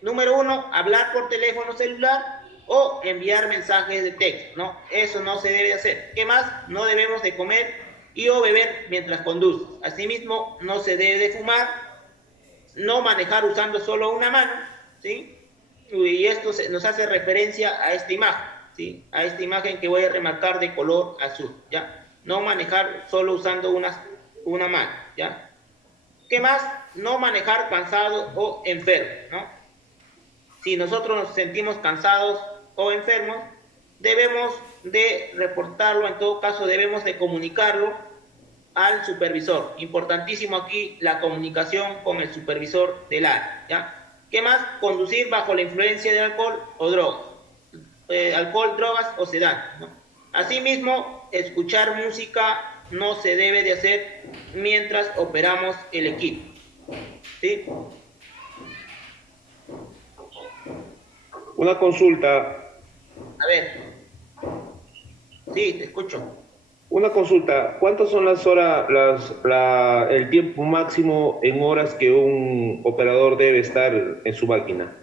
Número 1, hablar por teléfono celular o enviar mensajes de texto, ¿no? Eso no se debe hacer. ¿Qué más? No debemos de comer y o beber mientras conduces. Asimismo, no se debe de fumar, no manejar usando solo una mano, ¿sí? Y esto nos hace referencia a esta imagen, ¿sí? A esta imagen que voy a remarcar de color azul, ¿ya? No manejar solo usando una mano, ¿ya? ¿Qué más? No manejar cansado o enfermo, ¿no? Si nosotros nos sentimos cansados o enfermos, debemos de reportarlo, en todo caso debemos de comunicarlo al supervisor. Importantísimo aquí la comunicación con el supervisor del área, ¿ya? ¿Qué más? Conducir bajo la influencia de alcohol o drogas. Alcohol, drogas o sedantes, ¿no? Asimismo, escuchar música no se debe de hacer mientras operamos el equipo, ¿sí? Una consulta. A ver. Sí, te escucho. Una consulta. ¿Cuántas son las horas, el tiempo máximo en horas que un operador debe estar en su máquina?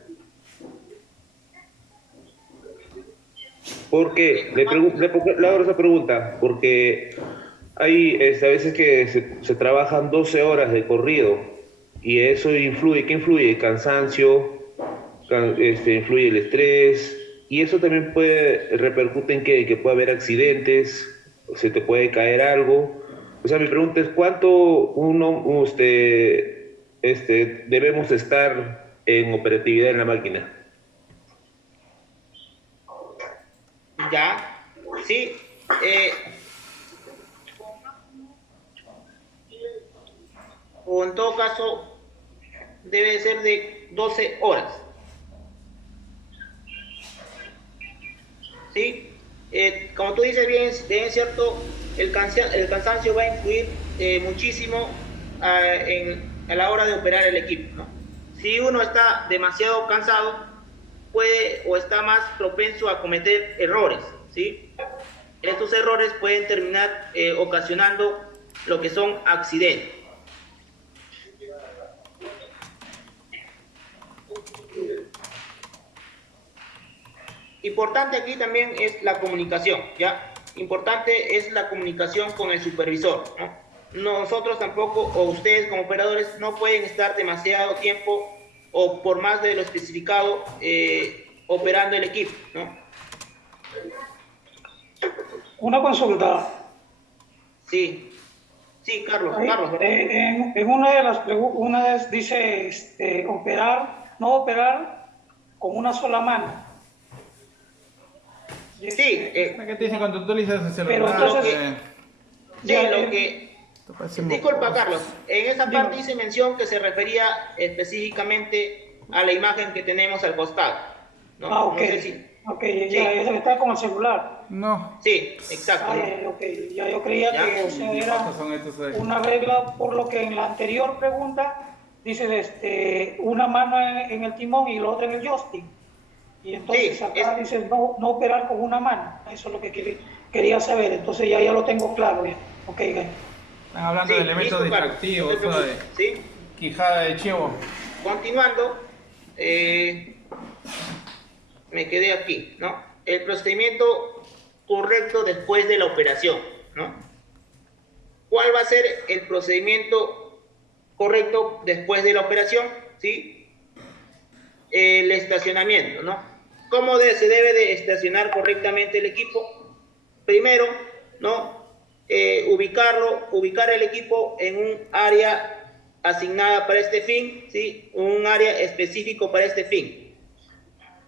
¿Por qué? Le hago esa pregunta porque hay a veces que se trabajan 12 horas de corrido y eso influye. ¿Qué influye? Cansancio, influye el estrés, y eso también repercute en que puede haber accidentes, se te puede caer algo. O sea, mi pregunta es, ¿cuánto debemos estar en operatividad en la máquina? Ya, sí. O en todo caso, debe ser de 12 horas. ¿Sí? Como tú dices bien cierto, el cansancio va a influir muchísimo a la hora de operar el equipo, ¿no? Si uno está demasiado cansado, puede o está más propenso a cometer errores, ¿sí? Estos errores pueden terminar ocasionando lo que son accidentes. Importante aquí también es la comunicación, ¿ya? Importante es la comunicación con el supervisor, ¿no? Nosotros tampoco, o ustedes como operadores, no pueden estar demasiado tiempo o por más de lo especificado operando el equipo, ¿no? Una consulta. Sí, Carlos. En una de las preguntas dice no operar con una sola mano. Sí, ¿qué te dicen cuando utilizas el celular? Pero entonces, disculpa, Carlos, en esa parte hice mención que se refería específicamente a la imagen que tenemos al costado, ¿no? Ok, ya está con el celular. No. Sí, exacto. Ya yo creía que era una regla, por lo que en la anterior pregunta dice una mano en el timón y la otra en el joystick. Y entonces acá dice no operar con una mano. Eso es lo que quería saber. Entonces ya lo tengo claro. Ya. Están hablando de elementos distractivos, ¿sí? Quijada de chivo. Continuando, me quedé aquí, ¿no? El procedimiento correcto después de la operación, ¿no? ¿Cuál va a ser el procedimiento correcto después de la operación? ¿Sí? El estacionamiento, ¿no? ¿Cómo se debe de estacionar correctamente el equipo? Primero, ¿no? Ubicar el equipo en un área asignada para este fin, ¿sí? Un área específico para este fin.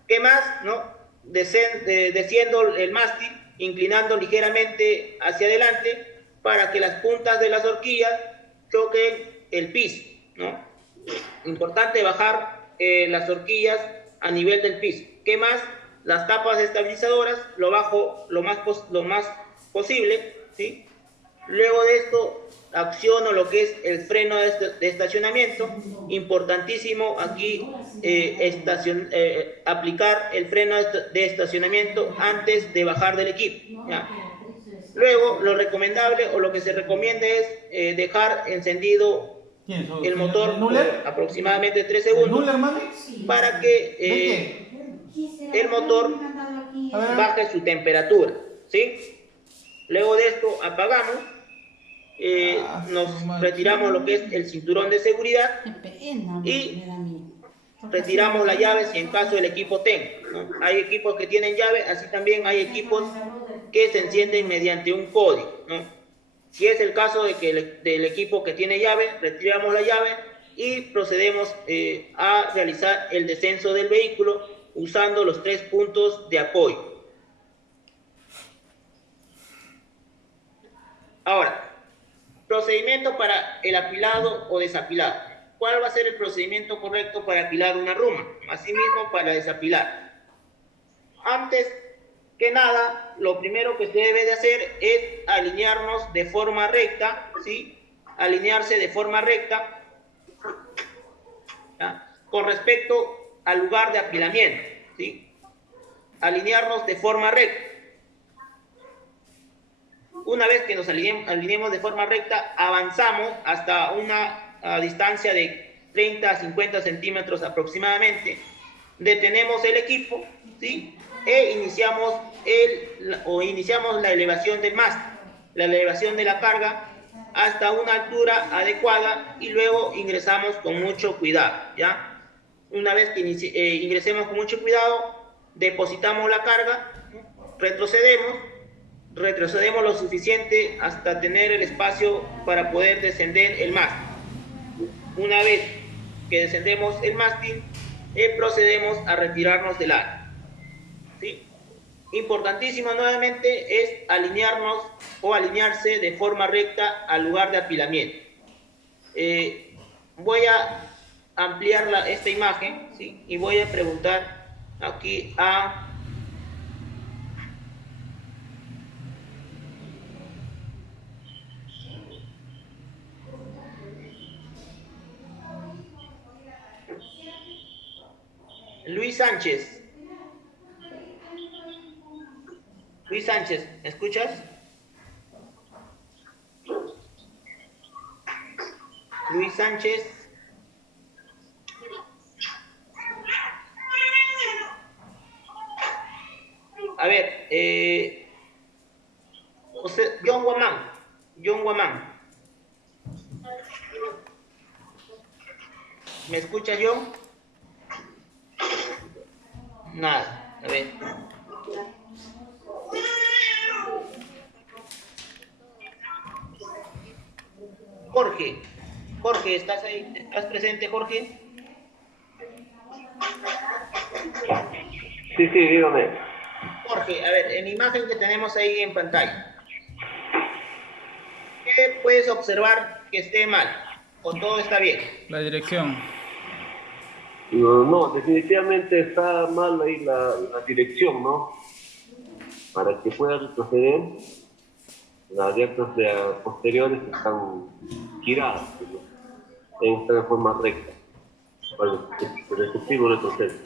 ¿Qué más? ¿No? Desciendo el mástil, inclinando ligeramente hacia adelante para que las puntas de las horquillas toquen el piso, ¿no? Importante bajar las horquillas a nivel del piso. ¿Qué más? Las tapas estabilizadoras lo bajo lo más posible, ¿sí? Luego de esto acciono lo que es el freno de estacionamiento. Importantísimo aquí aplicar el freno de estacionamiento antes de bajar del equipo, ¿ya? Luego lo recomendable o lo que se recomienda es dejar encendido el motor por aproximadamente 3 segundos para que el motor baje su temperatura, ¿sí? Luego de esto apagamos, nos retiramos lo que es el cinturón de seguridad y retiramos la llave si en caso el equipo tenga, ¿no? Hay equipos que tienen llave, así también hay equipos que se encienden mediante un código, ¿no? Si es el caso de que del equipo que tiene llave, retiramos la llave y procedemos a realizar el descenso del vehículo usando los 3 puntos de apoyo. Ahora, procedimiento para el apilado o desapilado. ¿Cuál va a ser el procedimiento correcto para apilar una ruma? Asimismo, para desapilar. Antes que nada, lo primero que se debe de hacer es alinearnos de forma recta, ¿sí? Alinearse de forma recta, ¿ya? Con respecto al lugar de apilamiento, ¿sí? Alinearnos de forma recta. Una vez que nos alineemos de forma recta, avanzamos hasta una distancia de 30 a 50 centímetros aproximadamente. Detenemos el equipo, ¿sí? E iniciamos la elevación del mástil. la elevación de la carga hasta una altura adecuada y luego ingresamos con mucho cuidado, ¿ya? Una vez que ingresemos con mucho cuidado, depositamos la carga, retrocedemos lo suficiente hasta tener el espacio para poder descender el mástil. Una vez que descendemos el mástil, procedemos a retirarnos del ala, ¿sí? Importantísimo nuevamente es alinearnos o alinearse de forma recta al lugar de apilamiento. Voy a ampliar esta imagen, ¿sí? Y voy a preguntar aquí a Luis Sánchez. Luis Sánchez, ¿me escuchas? Luis Sánchez. A ver, John Guamán. ¿Me escuchas, John? Nada, a ver. Jorge, ¿estás ahí? ¿Estás presente, Jorge? Sí, dígame. Jorge, a ver, en la imagen que tenemos ahí en pantalla, ¿qué puedes observar que esté mal? ¿O todo está bien? La dirección. No, definitivamente está mal ahí la dirección, ¿no? Para que pueda retroceder, las llantas posteriores están giradas, ¿no? Están de forma recta, para el respectivo retroceso.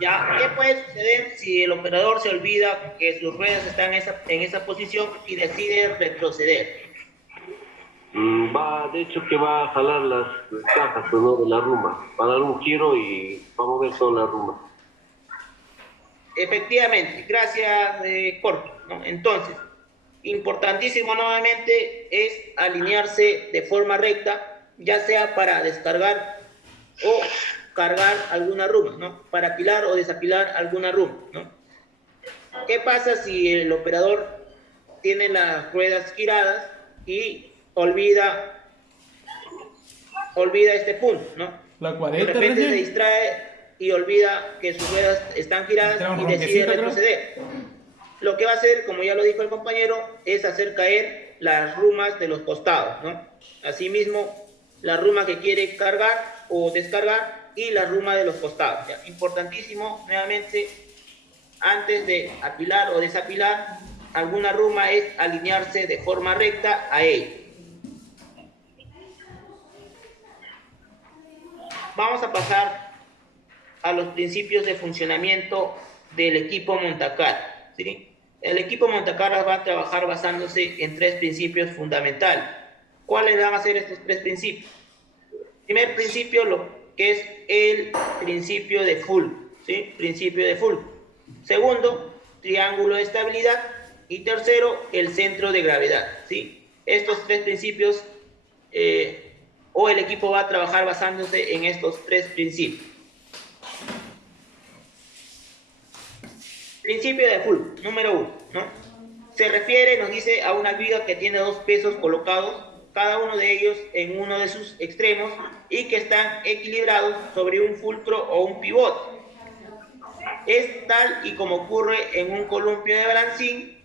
Ya, ¿qué puede suceder si el operador se olvida que sus ruedas están en esa posición y decide retroceder? De hecho que va a jalar las cajas, ¿no?, de la ruma, va a dar un giro y va a mover toda la ruma. Efectivamente, gracias, Jorge, ¿no? Entonces, importantísimo nuevamente es alinearse de forma recta, ya sea para descargar o cargar alguna ruma, ¿no? Para apilar o desapilar alguna ruma, ¿no? ¿Qué pasa si el operador tiene las ruedas giradas y olvida este punto, ¿no? La 40 de repente recién se distrae y olvida que sus ruedas están giradas y decide retroceder. Lo que va a hacer, como ya lo dijo el compañero, es hacer caer las rumas de los costados, ¿no? Asimismo, la ruma que quiere cargar o descargar y la ruma de los costados, ¿ya? Importantísimo, nuevamente, antes de apilar o desapilar alguna ruma es alinearse de forma recta a ella. Vamos a pasar a los principios de funcionamiento del equipo montacargas, ¿sí? El equipo montacargas va a trabajar basándose en 3 principios fundamentales. ¿Cuáles van a ser estos 3 principios? Primer principio, lo que es el principio de Fulk, ¿sí? Principio de Fulk. Segundo, triángulo de estabilidad. Y tercero, el centro de gravedad, ¿sí? Estos 3 principios, o el equipo va a trabajar basándose en estos 3 principios. Principio de Fulk, número 1, ¿no? Se refiere, nos dice, a una viga que tiene 2 pesos colocados, cada uno de ellos en uno de sus extremos, y que están equilibrados sobre un fulcro o un pivote. Es tal y como ocurre en un columpio de balancín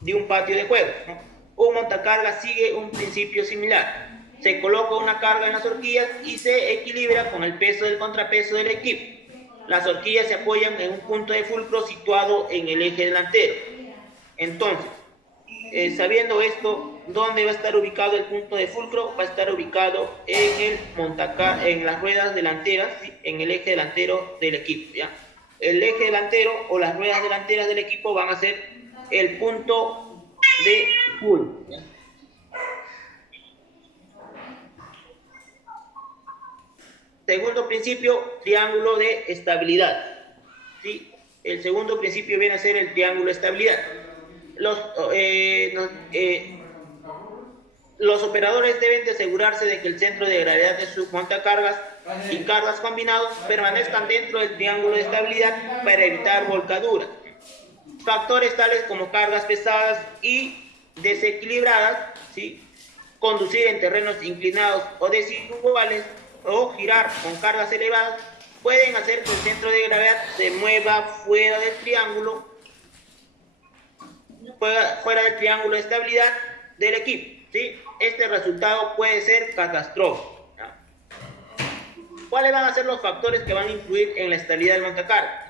de un patio de juegos, ¿no? Un montacargas sigue un principio similar. Se coloca una carga en las horquillas y se equilibra con el peso del contrapeso del equipo. Las horquillas se apoyan en un punto de fulcro situado en el eje delantero. Entonces, sabiendo esto, ¿dónde va a estar ubicado el punto de fulcro? Va a estar ubicado en las ruedas delanteras, ¿sí? En el eje delantero del equipo, ¿ya? El eje delantero o las ruedas delanteras del equipo van a ser el punto de fulcro, ¿ya? Segundo principio, triángulo de estabilidad, ¿sí? El segundo principio viene a ser el triángulo de estabilidad. los operadores deben de asegurarse de que el centro de gravedad de sus montacargas y cargas combinados permanezcan dentro del triángulo de estabilidad para evitar volcaduras. Factores tales como cargas pesadas y desequilibradas, ¿sí? Conducir en terrenos inclinados o desiguales o girar con cargas elevadas pueden hacer que el centro de gravedad se mueva fuera del triángulo de estabilidad del equipo, ¿sí? Este resultado puede ser catastrófico, ¿ya? ¿Cuáles van a ser los factores que van a influir en la estabilidad del montacargas?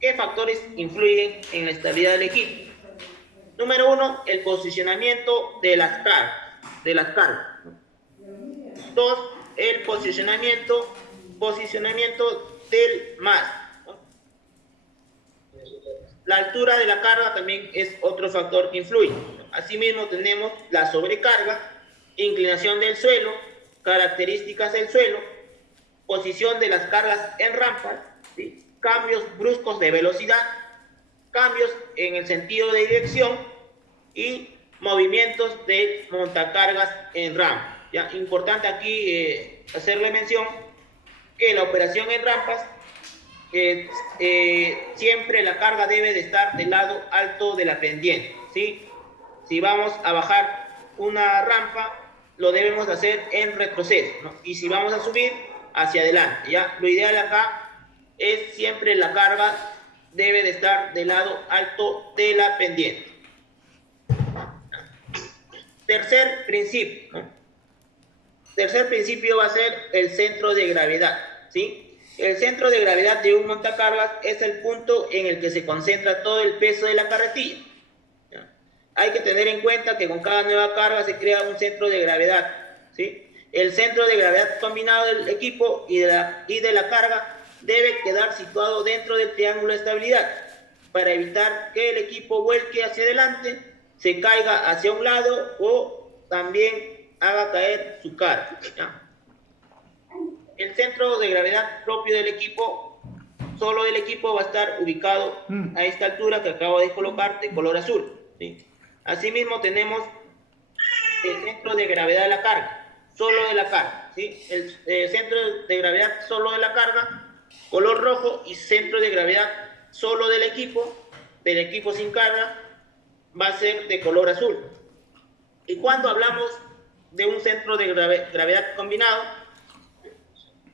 ¿Qué factores influyen en la estabilidad del equipo? Número 1, el posicionamiento de las cargas. 2, el posicionamiento del mástil. La altura de la carga también es otro factor que influye. Asimismo tenemos la sobrecarga, inclinación del suelo, características del suelo, posición de las cargas en rampas, ¿sí? Cambios bruscos de velocidad, cambios en el sentido de dirección y movimientos de montacargas en rampa. ¿Ya? Importante aquí hacerle mención que la operación en rampas siempre la carga debe de estar del lado alto de la pendiente, ¿sí? Si vamos a bajar una rampa, lo debemos hacer en retroceso, ¿no? Y si vamos a subir, hacia adelante, ¿ya? Lo ideal acá es siempre la carga debe de estar del lado alto de la pendiente. Tercer principio, ¿no? Tercer principio va a ser el centro de gravedad, ¿sí? El centro de gravedad de un montacargas es el punto en el que se concentra todo el peso de la carretilla, ¿ya? Hay que tener en cuenta que con cada nueva carga se crea un centro de gravedad, ¿sí? El centro de gravedad combinado del equipo y de la carga debe quedar situado dentro del triángulo de estabilidad para evitar que el equipo vuelque hacia adelante, se caiga hacia un lado o también haga caer su carga, ¿ya? El centro de gravedad propio del equipo, solo del equipo, va a estar ubicado a esta altura que acabo de colocar de color azul, ¿sí? Asimismo tenemos el centro de gravedad de la carga, solo de la carga, ¿sí? El centro de gravedad solo de la carga, color rojo, y centro de gravedad solo del equipo sin carga, va a ser de color azul. Y cuando hablamos de un centro de gravedad combinado,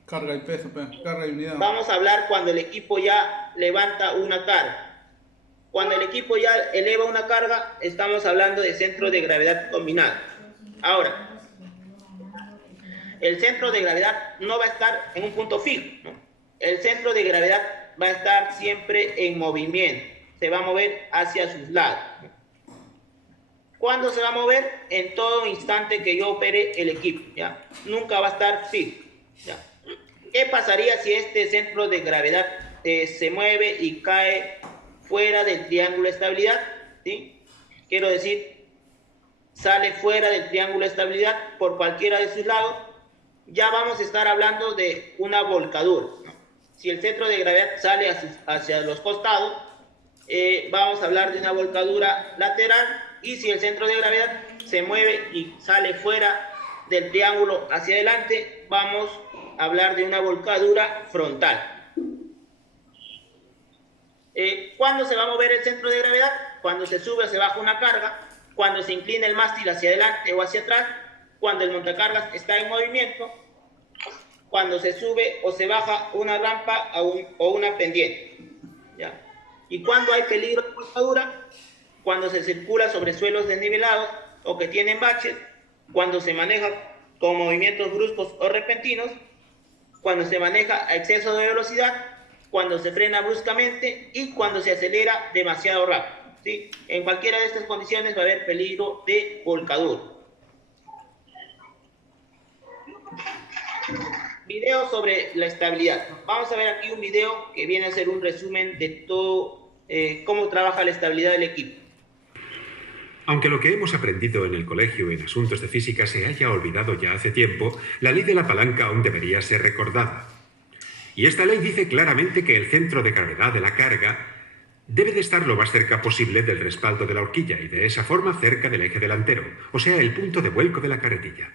carga y peso, carga y unidad, vamos a hablar cuando el equipo ya levanta una carga. Cuando el equipo ya eleva una carga, estamos hablando de centro de gravedad combinado. Ahora, el centro de gravedad no va a estar en un punto fijo, ¿no? El centro de gravedad va a estar siempre en movimiento, se va a mover hacia sus lados. ¿Cuándo se va a mover? En todo instante que yo opere el equipo, ¿ya? Nunca va a estar fijo, ¿ya? ¿Qué pasaría si este centro de gravedad se mueve y cae fuera del triángulo de estabilidad? ¿Sí? Quiero decir, sale fuera del triángulo de estabilidad por cualquiera de sus lados, ya vamos a estar hablando de una volcadura, ¿no? Si el centro de gravedad sale hacia los costados, vamos a hablar de una volcadura lateral, y si el centro de gravedad se mueve y sale fuera del triángulo hacia adelante, vamos a hablar de una volcadura frontal. ¿Cuándo se va a mover el centro de gravedad? Cuando se sube o se baja una carga, cuando se inclina el mástil hacia adelante o hacia atrás, cuando el montacargas está en movimiento, cuando se sube o se baja una rampa o una pendiente, ¿ya? Y cuando hay peligro de volcadura, cuando se circula sobre suelos desnivelados o que tienen baches, cuando se maneja con movimientos bruscos o repentinos, cuando se maneja a exceso de velocidad, cuando se frena bruscamente y cuando se acelera demasiado rápido, ¿sí? En cualquiera de estas condiciones va a haber peligro de volcadura. Video sobre la estabilidad. Vamos a ver aquí un video que viene a ser un resumen de todo cómo trabaja la estabilidad del equipo. Aunque lo que hemos aprendido en el colegio en asuntos de física se haya olvidado ya hace tiempo, la ley de la palanca aún debería ser recordada. Y esta ley dice claramente que el centro de gravedad de la carga Debe de estar lo más cerca posible del respaldo de la horquilla y de esa forma cerca del eje delantero, o sea, el punto de vuelco de la carretilla.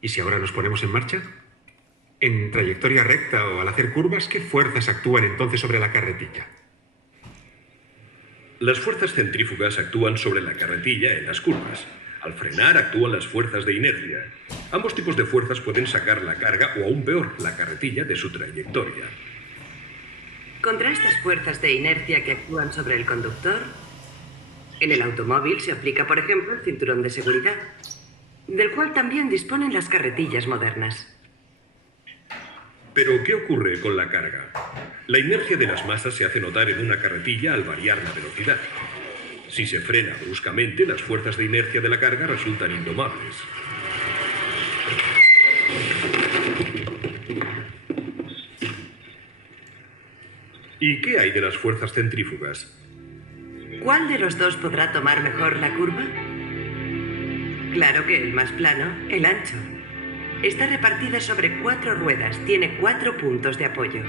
¿Y si ahora nos ponemos en marcha? En trayectoria recta o al hacer curvas, ¿qué fuerzas actúan entonces sobre la carretilla? Las fuerzas centrífugas actúan sobre la carretilla en las curvas. Al frenar actúan las fuerzas de inercia. Ambos tipos de fuerzas pueden sacar la carga o aún peor, la carretilla de su trayectoria. Contra estas fuerzas de inercia que actúan sobre el conductor, en el automóvil se aplica, por ejemplo, el cinturón de seguridad, del cual también disponen las carretillas modernas. Pero, ¿qué ocurre con la carga? La inercia de las masas se hace notar en una carretilla al variar la velocidad. Si se frena bruscamente, las fuerzas de inercia de la carga resultan indomables. ¿Y qué hay de las fuerzas centrífugas? ¿Cuál de los dos podrá tomar mejor la curva? Claro que el más plano, el ancho. Está repartida sobre 4 ruedas, tiene 4 puntos de apoyo.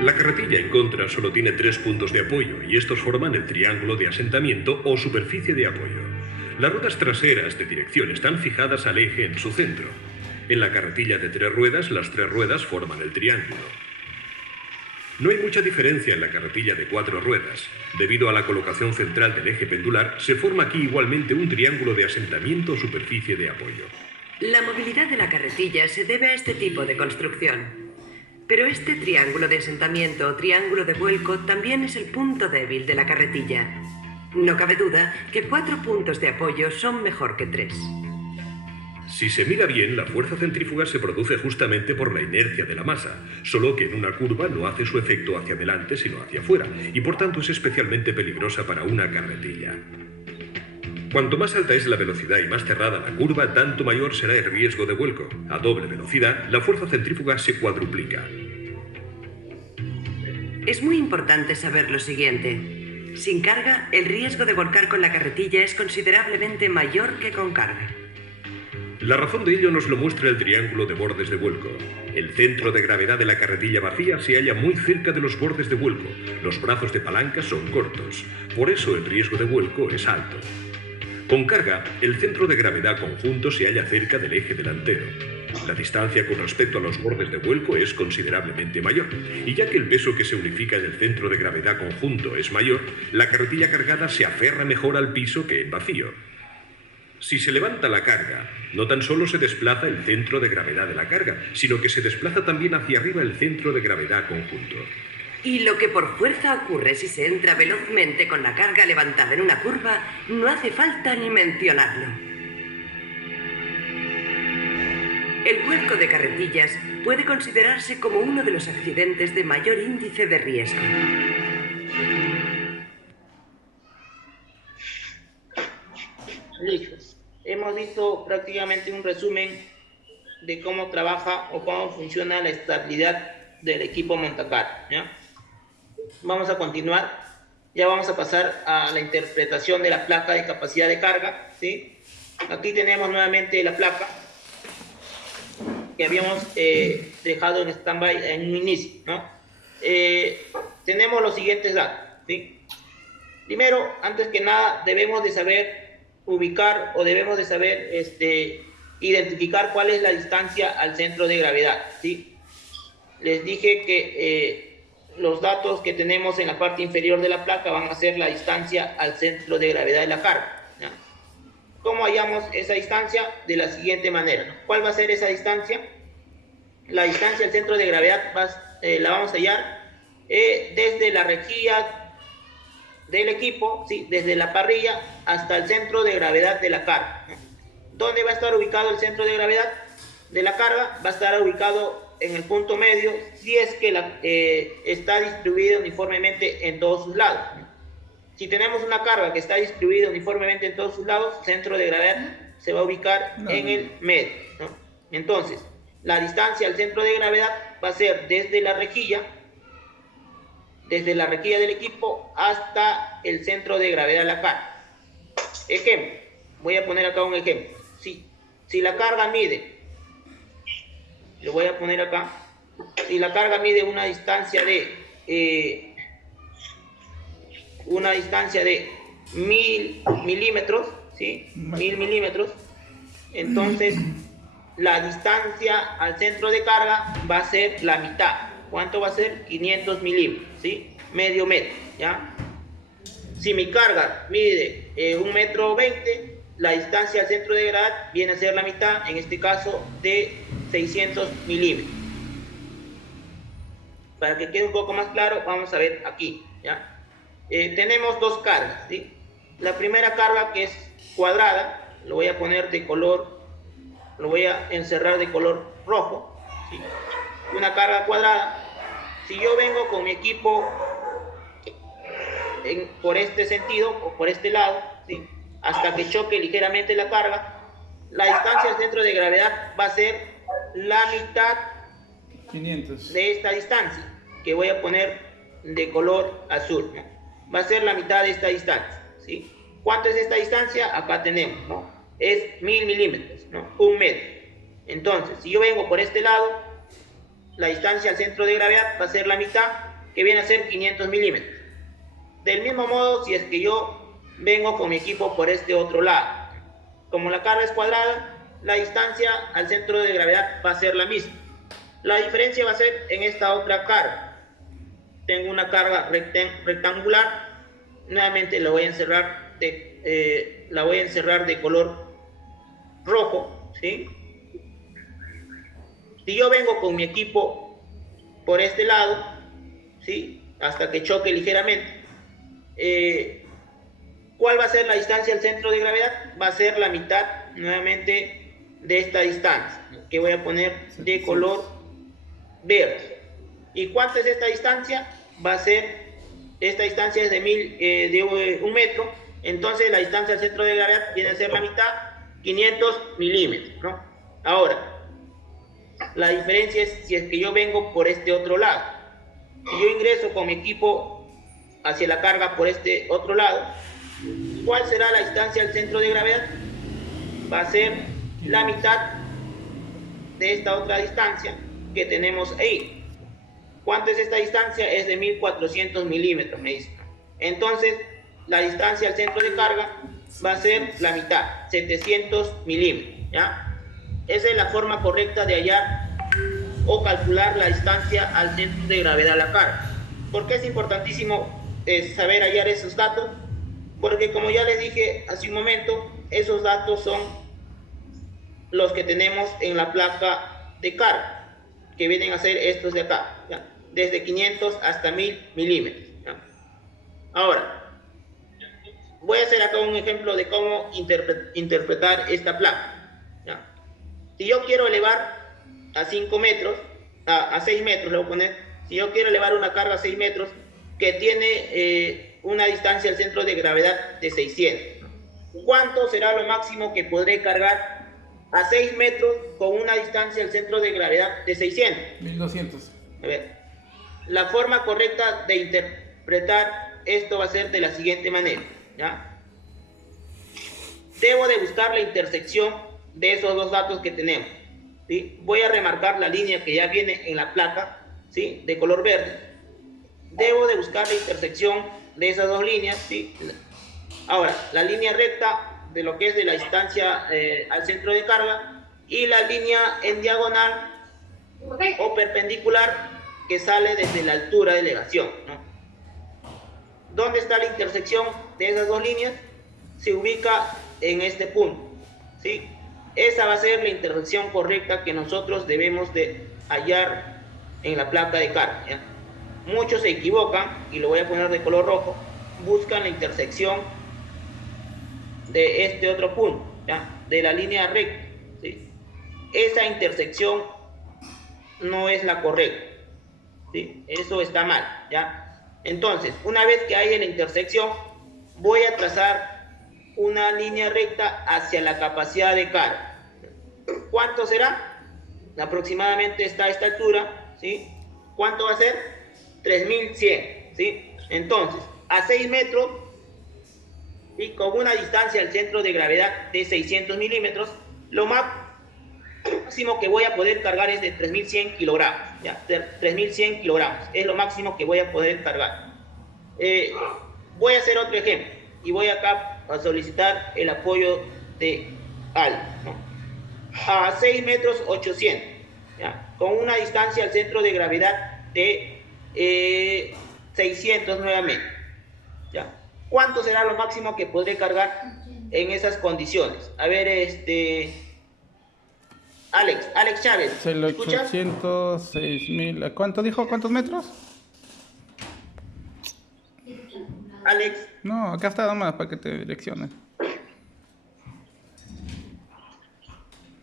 La carretilla en contra solo tiene 3 puntos de apoyo y estos forman el triángulo de asentamiento o superficie de apoyo. Las ruedas traseras de dirección están fijadas al eje en su centro. En la carretilla de 3 ruedas, las 3 ruedas forman el triángulo. No hay mucha diferencia en la carretilla de 4 ruedas. Debido a la colocación central del eje pendular, se forma aquí igualmente un triángulo de asentamiento o superficie de apoyo. La movilidad de la carretilla se debe a este tipo de construcción. Pero este triángulo de asentamiento o triángulo de vuelco también es el punto débil de la carretilla. No cabe duda que 4 puntos de apoyo son mejor que 3. Si se mira bien, la fuerza centrífuga se produce justamente por la inercia de la masa, solo que en una curva no hace su efecto hacia adelante sino hacia afuera, y por tanto es especialmente peligrosa para una carretilla. Cuanto más alta es la velocidad y más cerrada la curva, tanto mayor será el riesgo de vuelco. A doble velocidad, la fuerza centrífuga se cuadruplica. Es muy importante saber lo siguiente. Sin carga, el riesgo de volcar con la carretilla es considerablemente mayor que con carga. La razón de ello nos lo muestra el triángulo de bordes de vuelco. El centro de gravedad de la carretilla vacía se halla muy cerca de los bordes de vuelco. Los brazos de palanca son cortos. Por eso el riesgo de vuelco es alto. Con carga, el centro de gravedad conjunto se halla cerca del eje delantero. La distancia con respecto a los bordes de vuelco es considerablemente mayor, y ya que el peso que se unifica en el centro de gravedad conjunto es mayor, la carretilla cargada se aferra mejor al piso que en vacío. Si se levanta la carga, no tan solo se desplaza el centro de gravedad de la carga, sino que se desplaza también hacia arriba el centro de gravedad conjunto. Y lo que por fuerza ocurre si se entra velozmente con la carga levantada en una curva, no hace falta ni mencionarlo. El vuelco de carretillas puede considerarse como uno de los accidentes de mayor índice de riesgo. Listo. Hemos visto prácticamente un resumen de cómo trabaja o cómo funciona la estabilidad del equipo montacargas, ¿ya? Vamos a continuar. Ya vamos a pasar a la interpretación de la placa de capacidad de carga, ¿sí? Aquí tenemos nuevamente la placa que habíamos dejado en stand-by en un inicio, ¿no? Tenemos los siguientes datos, ¿sí? Primero, antes que nada, debemos de saber ubicar o debemos de saber identificar cuál es la distancia al centro de gravedad, ¿sí? Les dije que los datos que tenemos en la parte inferior de la placa van a ser la distancia al centro de gravedad de la carga, ¿ya? ¿Cómo hallamos esa distancia? De la siguiente manera, ¿no? ¿Cuál va a ser esa distancia? La distancia al centro de gravedad la vamos a hallar desde la rejilla del equipo, ¿sí? Desde la parrilla hasta el centro de gravedad de la carga. ¿Dónde va a estar ubicado el centro de gravedad de la carga? Va a estar ubicado en el punto medio si es que está distribuido uniformemente en todos sus lados. Si tenemos una carga que está distribuida uniformemente en todos sus lados, el centro de gravedad se va a ubicar en el medio, ¿no? Entonces, la distancia al centro de gravedad va a ser desde la rejilla del equipo hasta el centro de gravedad de la carga. Ejemplo, voy a poner acá un ejemplo. Si la carga mide, lo voy a poner acá, si la carga mide una distancia de una distancia de 1000 milímetros, ¿sí? 1000 milímetros. Entonces, la distancia al centro de carga va a ser la mitad. ¿Cuánto va a ser? 500 milímetros, ¿sí? Medio metro, ¿ya? Si mi carga mide 1,20 metros, la distancia al centro de gravedad viene a ser la mitad, en este caso, de 600 milímetros. Para que quede un poco más claro, vamos a ver aquí, ¿ya? Tenemos dos cargas, ¿sí? La primera carga, que es cuadrada, lo voy a poner de color, lo voy a encerrar de color rojo, ¿sí? Una carga cuadrada. Si yo vengo con mi equipo por este sentido o por este lado, ¿sí? Hasta que choque ligeramente la carga, la distancia al centro de gravedad va a ser la mitad 500 de esta distancia, que voy a poner de color azul, ¿no? Va a ser la mitad de esta distancia, ¿sí? ¿Cuánto es esta distancia? Acá tenemos, ¿no? Es 1000 milímetros, ¿no? 1 metro. Entonces, si yo vengo por este lado, la distancia al centro de gravedad va a ser la mitad, que viene a ser 500 milímetros. Del mismo modo, si es que yo vengo con mi equipo por este otro lado, como la carga es cuadrada, la distancia al centro de gravedad va a ser la misma. La diferencia va a ser en esta otra carga. Tengo una carga rectangular, nuevamente la voy a encerrar de color rojo, ¿sí? Si yo vengo con mi equipo por este lado, ¿sí? Hasta que choque ligeramente, ¿cuál va a ser la distancia al centro de gravedad? Va a ser la mitad nuevamente de esta distancia, que voy a poner de color verde. ¿Y cuánto es esta distancia? Va a ser, esta distancia es de 1 metro, entonces la distancia al centro de gravedad viene a ser la mitad, 500 milímetros, ¿no? Ahora, la diferencia es si es que yo vengo por este otro lado. Si yo ingreso con mi equipo hacia la carga por este otro lado, ¿cuál será la distancia al centro de gravedad? Va a ser la mitad de esta otra distancia que tenemos ahí. ¿Cuánto es esta distancia? Es de 1400 milímetros, me dice. Entonces, la distancia al centro de carga va a ser la mitad, 700 milímetros, ¿ya? Esa es la forma correcta de hallar o calcular la distancia al centro de gravedad a la carga. ¿Por qué es importantísimo saber hallar esos datos? Porque, como ya les dije hace un momento, esos datos son los que tenemos en la placa de carga, que vienen a ser estos de acá, ¿ya? Desde 500 hasta 1000 milímetros, ¿ya? Ahora, voy a hacer acá un ejemplo de cómo interpretar esta placa, ¿ya? Si yo quiero elevar a 5 metros, a 6 metros, le voy a poner, si yo quiero elevar una carga a 6 metros que tiene una distancia al centro de gravedad de 600, ¿cuánto será lo máximo que podré cargar a 6 metros con una distancia al centro de gravedad de 600? 1200. A ver, la forma correcta de interpretar esto va a ser de la siguiente manera, ¿ya? Debo de buscar la intersección de esos dos datos que tenemos, ¿sí? Voy a remarcar la línea que ya viene en la placa, ¿sí? De color verde. Debo de buscar la intersección de esas dos líneas, ¿sí? Ahora, la línea recta de lo que es de la distancia al centro de carga y la línea en diagonal o perpendicular que sale desde la altura de elevación, ¿no? ¿Dónde está la intersección de esas dos líneas? Se ubica en este punto, ¿sí? Esa va a ser la intersección correcta que nosotros debemos de hallar en la placa de carga, ¿ya? Muchos se equivocan, y lo voy a poner de color rojo, buscan la intersección de este otro punto, ¿ya? De la línea recta, ¿sí? Esa intersección no es la correcta, ¿sí? Eso está mal, ¿ya? Entonces, una vez que haya la intersección, voy a trazar una línea recta hacia la capacidad de carga. ¿Cuánto será? Aproximadamente está a esta altura, ¿sí? ¿Cuánto va a ser? 3100, ¿sí? Entonces, a 6 metros y con una distancia al centro de gravedad de 600 milímetros, lo máximo que voy a poder cargar es de 3100 kilogramos, ¿ya? 3100 kilogramos es lo máximo que voy a poder cargar. voy a hacer otro ejemplo y voy acá a solicitar el apoyo de Al, ¿no? A 6 metros 800, ¿ya? Con una distancia al centro de gravedad de 600 nuevamente, ¿ya? ¿Cuánto será lo máximo que podré cargar en esas condiciones? A ver, Alex Chávez, ¿me escuchas? 806.000, ¿cuánto dijo? ¿Cuántos metros? Alex. No, acá está nomás para que te direcciones.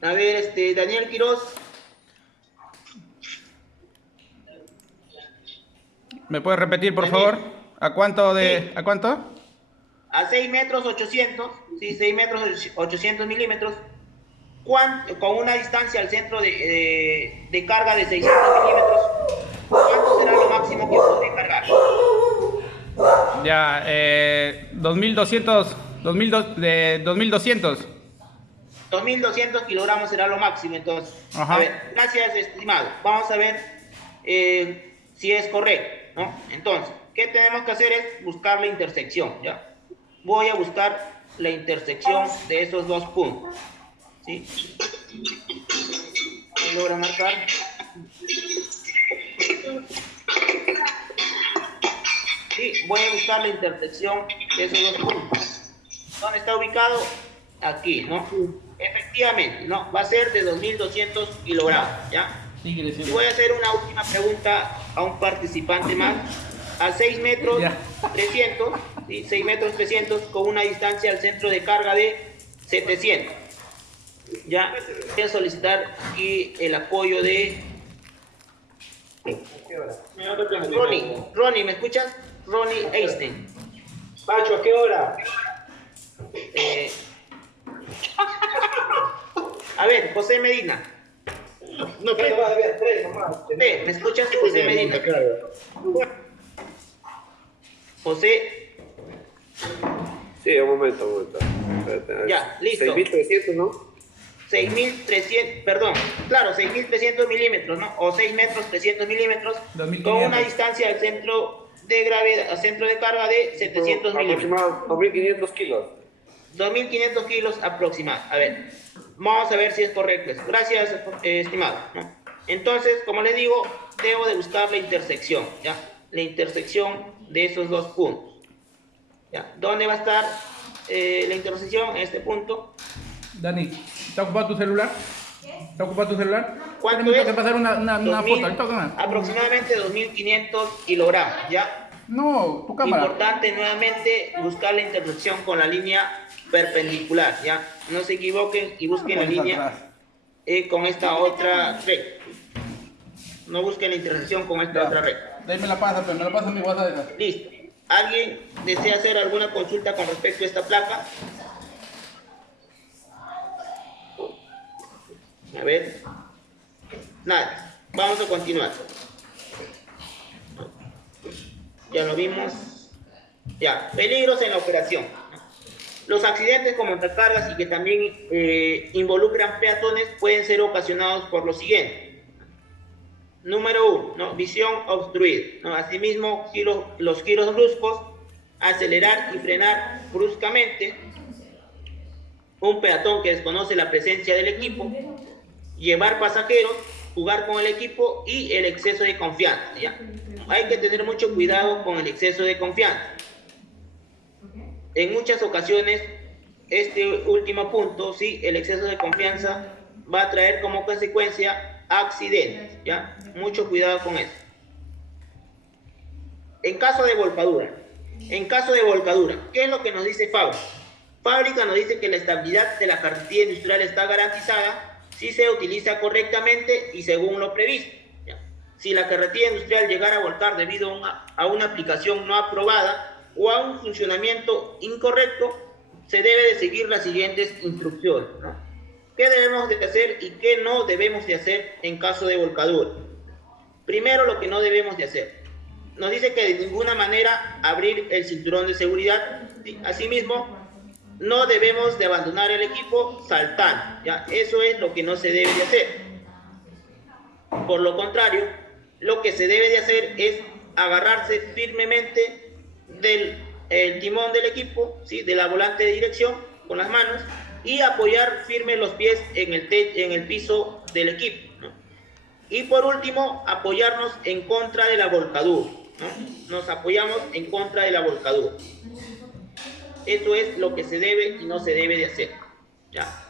A ver, Daniel Quiroz. ¿Me puedes repetir, por favor? ¿A cuánto de...? ¿A cuánto? A 6 metros 800, sí, 6 metros 800 milímetros, con una distancia al centro de carga de 600 milímetros, ¿cuánto será lo máximo que podré cargar? Ya, 2200. 2200 kilogramos será lo máximo, entonces. Ajá. A ver, gracias, estimado. Vamos a ver si es correcto, ¿no? Entonces, ¿qué tenemos que hacer? Es buscar la intersección, ¿ya? Voy a buscar la intersección de esos dos puntos, ¿sí? ¿Me logra marcar? Sí, voy a buscar la intersección de esos dos puntos. ¿Dónde está ubicado? Aquí, ¿no? Efectivamente, ¿no? Va a ser de 2200 kilogramos, ¿ya? Y voy a hacer una última pregunta a un participante más. A 6 metros 300, ¿sí? 6 metros 300 con una distancia al centro de carga de 700. Ya, voy a solicitar aquí el apoyo de Ronnie, ¿me escuchas? Ronnie Einstein. Pacho, ¿a qué hora? A ver, José Medina. No, ¿me escuchas, José Medina? José. Sí, un momento. Ya, listo. 6.300, ¿no? 6.300, perdón, claro, 6.300 milímetros, ¿no? O 6 metros 300 milímetros, con una distancia al centro de gravedad, al centro de carga de 700 milímetros. Aproximadamente 2.500 kilos. 2.500 kilos aproximados. A ver, vamos a ver si es correcto. Gracias, estimado, ¿no? Entonces, como les digo, debo de buscar la intersección, ¿ya? La intersección de esos dos puntos, ¿ya? ¿Dónde va a estar la intersección? En este punto. Dani, ¿está ocupado tu celular? ¿Está ocupado tu celular? ¿Cuánto es? Que pasar una foto. Aproximadamente 2.500 kilogramos, ¿ya? No, tu cámara. Importante nuevamente buscar la intersección con la línea perpendicular, ¿ya? No se equivoquen y busquen la línea con esta otra recta. No busquen la intersección con esta otra recta. De ahí me la pasa mi WhatsApp. Listo. ¿Alguien desea hacer alguna consulta con respecto a esta placa? A ver. Nada. Vamos a continuar. Ya lo vimos. Ya. Peligros en la operación. Los accidentes con montacargas y que también involucran peatones pueden ser ocasionados por lo siguiente. Número 1, ¿no? Visión obstruida, ¿no? Asimismo, los giros bruscos, acelerar y frenar bruscamente, un peatón que desconoce la presencia del equipo, llevar pasajeros, jugar con el equipo y el exceso de confianza, ¿ya? Hay que tener mucho cuidado con el exceso de confianza. En muchas ocasiones, este último punto, ¿sí? El exceso de confianza va a traer como consecuencia accidentes, ¿ya? Mucho cuidado con eso. En caso de volcadura, ¿qué es lo que nos dice Fábrica? Fábrica nos dice que la estabilidad de la carretilla industrial está garantizada si se utiliza correctamente y según lo previsto, ¿ya? Si la carretilla industrial llegara a volcar debido a una aplicación no aprobada o a un funcionamiento incorrecto, se debe de seguir las siguientes instrucciones, ¿no? ¿Qué debemos de hacer y qué no debemos de hacer en caso de volcadura? Primero, lo que no debemos de hacer. Nos dice que de ninguna manera abrir el cinturón de seguridad, ¿sí? Asimismo, no debemos de abandonar el equipo saltando, ¿ya? Eso es lo que no se debe de hacer. Por lo contrario, lo que se debe de hacer es agarrarse firmemente del el timón del equipo, ¿sí? De la volante de dirección con las manos y apoyar firme los pies en el piso del equipo, ¿no? Y por último, apoyarnos en contra de la volcadura, ¿no? Nos apoyamos en contra de la volcadura. Eso es lo que se debe y no se debe de hacer. ¿Ya?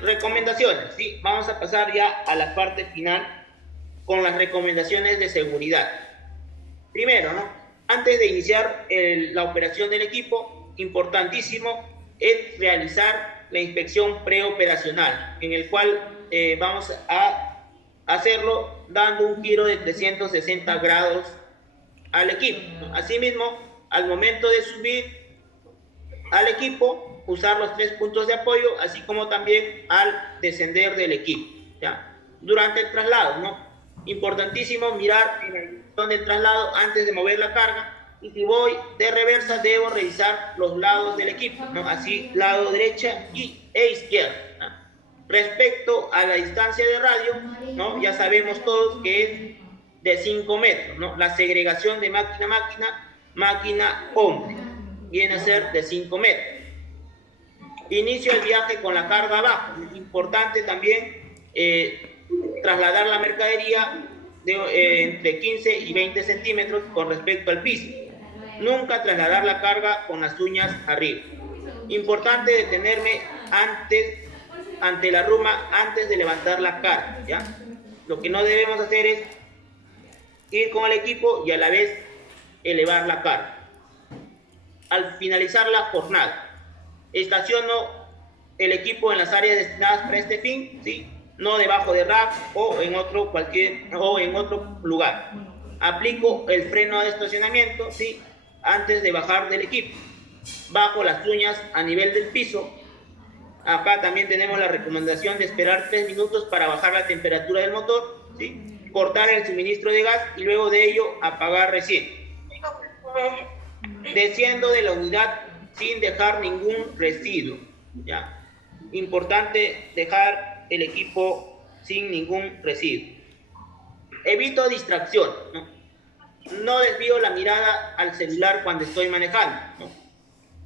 Recomendaciones, ¿sí? Vamos a pasar ya a la parte final con las recomendaciones de seguridad. Primero, ¿no? Antes de iniciar la operación del equipo, importantísimo es realizar la inspección preoperacional, en el cual vamos a hacerlo dando un giro de 360 grados al equipo, ¿no? Asimismo, al momento de subir al equipo, usar los 3 puntos de apoyo, así como también al descender del equipo, ¿ya? Durante el traslado, ¿no? Importantísimo mirar en la dirección del traslado antes de mover la carga, y si voy de reversa debo revisar los lados del equipo, ¿no? Así, lado derecha e izquierda, ¿no? Respecto a la distancia de radio, ¿no? Ya sabemos todos que es de 5 metros, ¿no? La segregación de máquina-hombre viene a ser de 5 metros. Inicio el viaje con la carga abajo. Es importante también trasladar la mercadería entre 15 y 20 centímetros con respecto al piso. Nunca trasladar la carga con las uñas arriba. Importante detenerme ante la ruma antes de levantar la carga, ¿ya? Lo que no debemos hacer es ir con el equipo y a la vez elevar la carga. Al finalizar la jornada, estaciono el equipo en las áreas destinadas para este fin, ¿sí? No debajo de rack o en otro lugar. Aplico el freno de estacionamiento, ¿sí? Antes de bajar del equipo. Bajo las uñas a nivel del piso. Acá también tenemos la recomendación de esperar 3 minutos para bajar la temperatura del motor, ¿sí? Cortar el suministro de gas y luego de ello apagar recién. Desciendo de la unidad sin dejar ningún residuo, ¿ya? Importante dejar el equipo sin ningún residuo. Evito distracción, ¿no? No desvío la mirada al celular cuando estoy manejando, ¿no?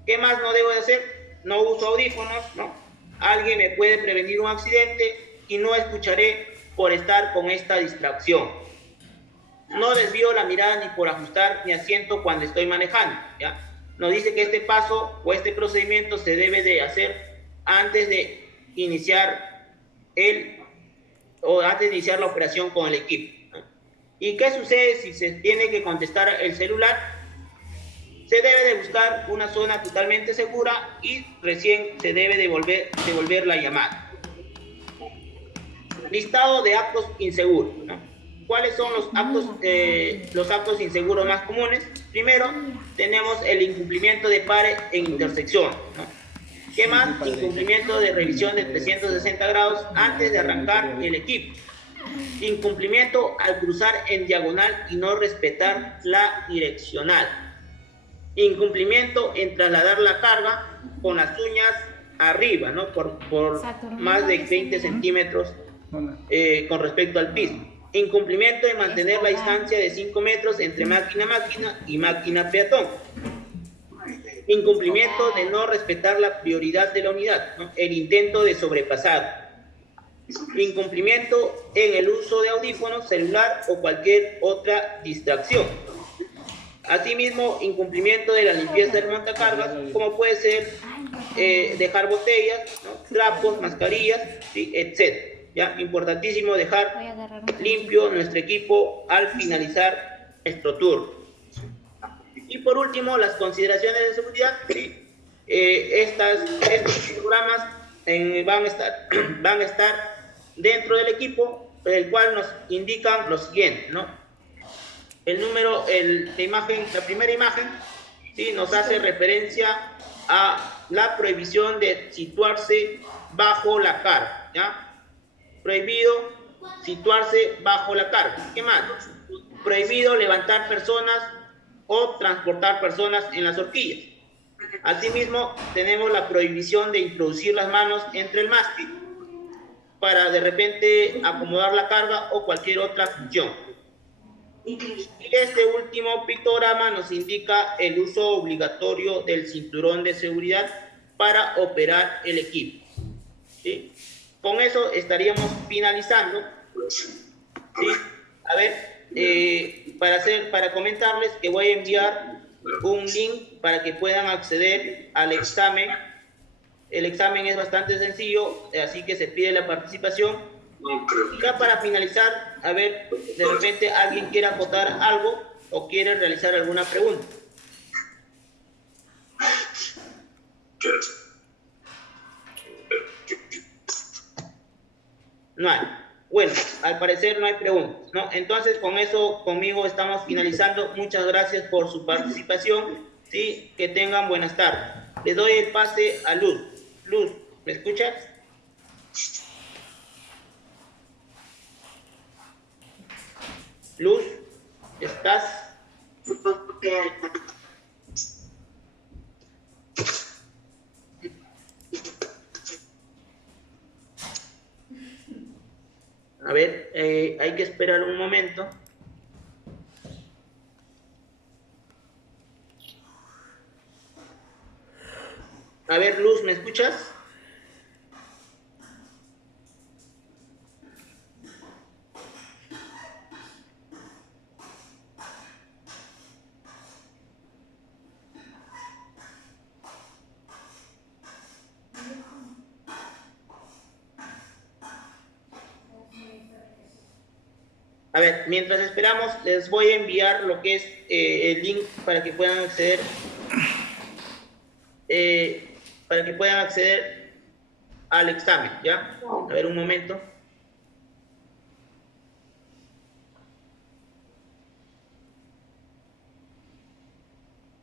¿Qué más no debo de hacer? No uso audífonos, ¿no? Alguien me puede prevenir un accidente y no escucharé por estar con esta distracción. No desvío la mirada ni por ajustar mi asiento cuando estoy manejando, ¿ya? Nos dice que este paso o este procedimiento se debe de hacer antes de iniciar la operación con el equipo, ¿no? ¿Y qué sucede si se tiene que contestar el celular? Se debe de buscar una zona totalmente segura y recién se debe devolver la llamada. Listado de actos inseguros, ¿no? ¿Cuáles son los actos inseguros más comunes? Primero, tenemos el incumplimiento de pare en intersección, ¿no? ¿Qué más? Incumplimiento de revisión de 360 grados antes de arrancar el equipo. Incumplimiento al cruzar en diagonal y no respetar la direccional. Incumplimiento en trasladar la carga con las uñas arriba, ¿no? Por más de 20 centímetros con respecto al piso. Incumplimiento de mantener la distancia de 5 metros entre máquina y máquina peatón. Incumplimiento de no respetar la prioridad de la unidad, ¿no? El intento de sobrepasar. Incumplimiento en el uso de audífonos, celular o cualquier otra distracción. Asimismo, incumplimiento de la limpieza del montacargas, como puede ser dejar botellas, ¿no? Trapos, mascarillas, ¿sí? Etc. ¿Ya? Importantísimo dejar limpio nuestro equipo al finalizar nuestro turno. Y por último, las consideraciones de seguridad, ¿sí? Estos programas van a estar dentro del equipo, el cual nos indican lo siguiente, ¿no? La primera imagen, ¿sí? Nos hace referencia a la prohibición de situarse bajo la carga, ¿ya? Prohibido situarse bajo la carga. ¿Qué más? Prohibido levantar personas o transportar personas en las horquillas. Asimismo, tenemos la prohibición de introducir las manos entre el mástil para de repente acomodar la carga o cualquier otra función. Y este último pictograma nos indica el uso obligatorio del cinturón de seguridad para operar el equipo. ¿Sí? Con eso estaríamos finalizando. ¿Sí? A ver, para comentarles que voy a enviar un link para que puedan acceder al examen. El examen es bastante sencillo, así que se pide la participación. Y ya para finalizar, a ver, de repente alguien quiere acotar algo o quiere realizar alguna pregunta. No hay. Bueno, al parecer no hay preguntas, ¿no? Entonces, con eso, conmigo estamos finalizando. Muchas gracias por su participación. ¿Sí? Que tengan buenas tardes. Le doy el pase a Luz. Luz, ¿me escuchas? Luz, ¿estás? A ver, hay que esperar un momento. A ver, Luz, ¿me escuchas? A ver, mientras esperamos, les voy a enviar lo que es el link para que puedan acceder. Para que puedan acceder al examen, ¿ya? A ver, un momento.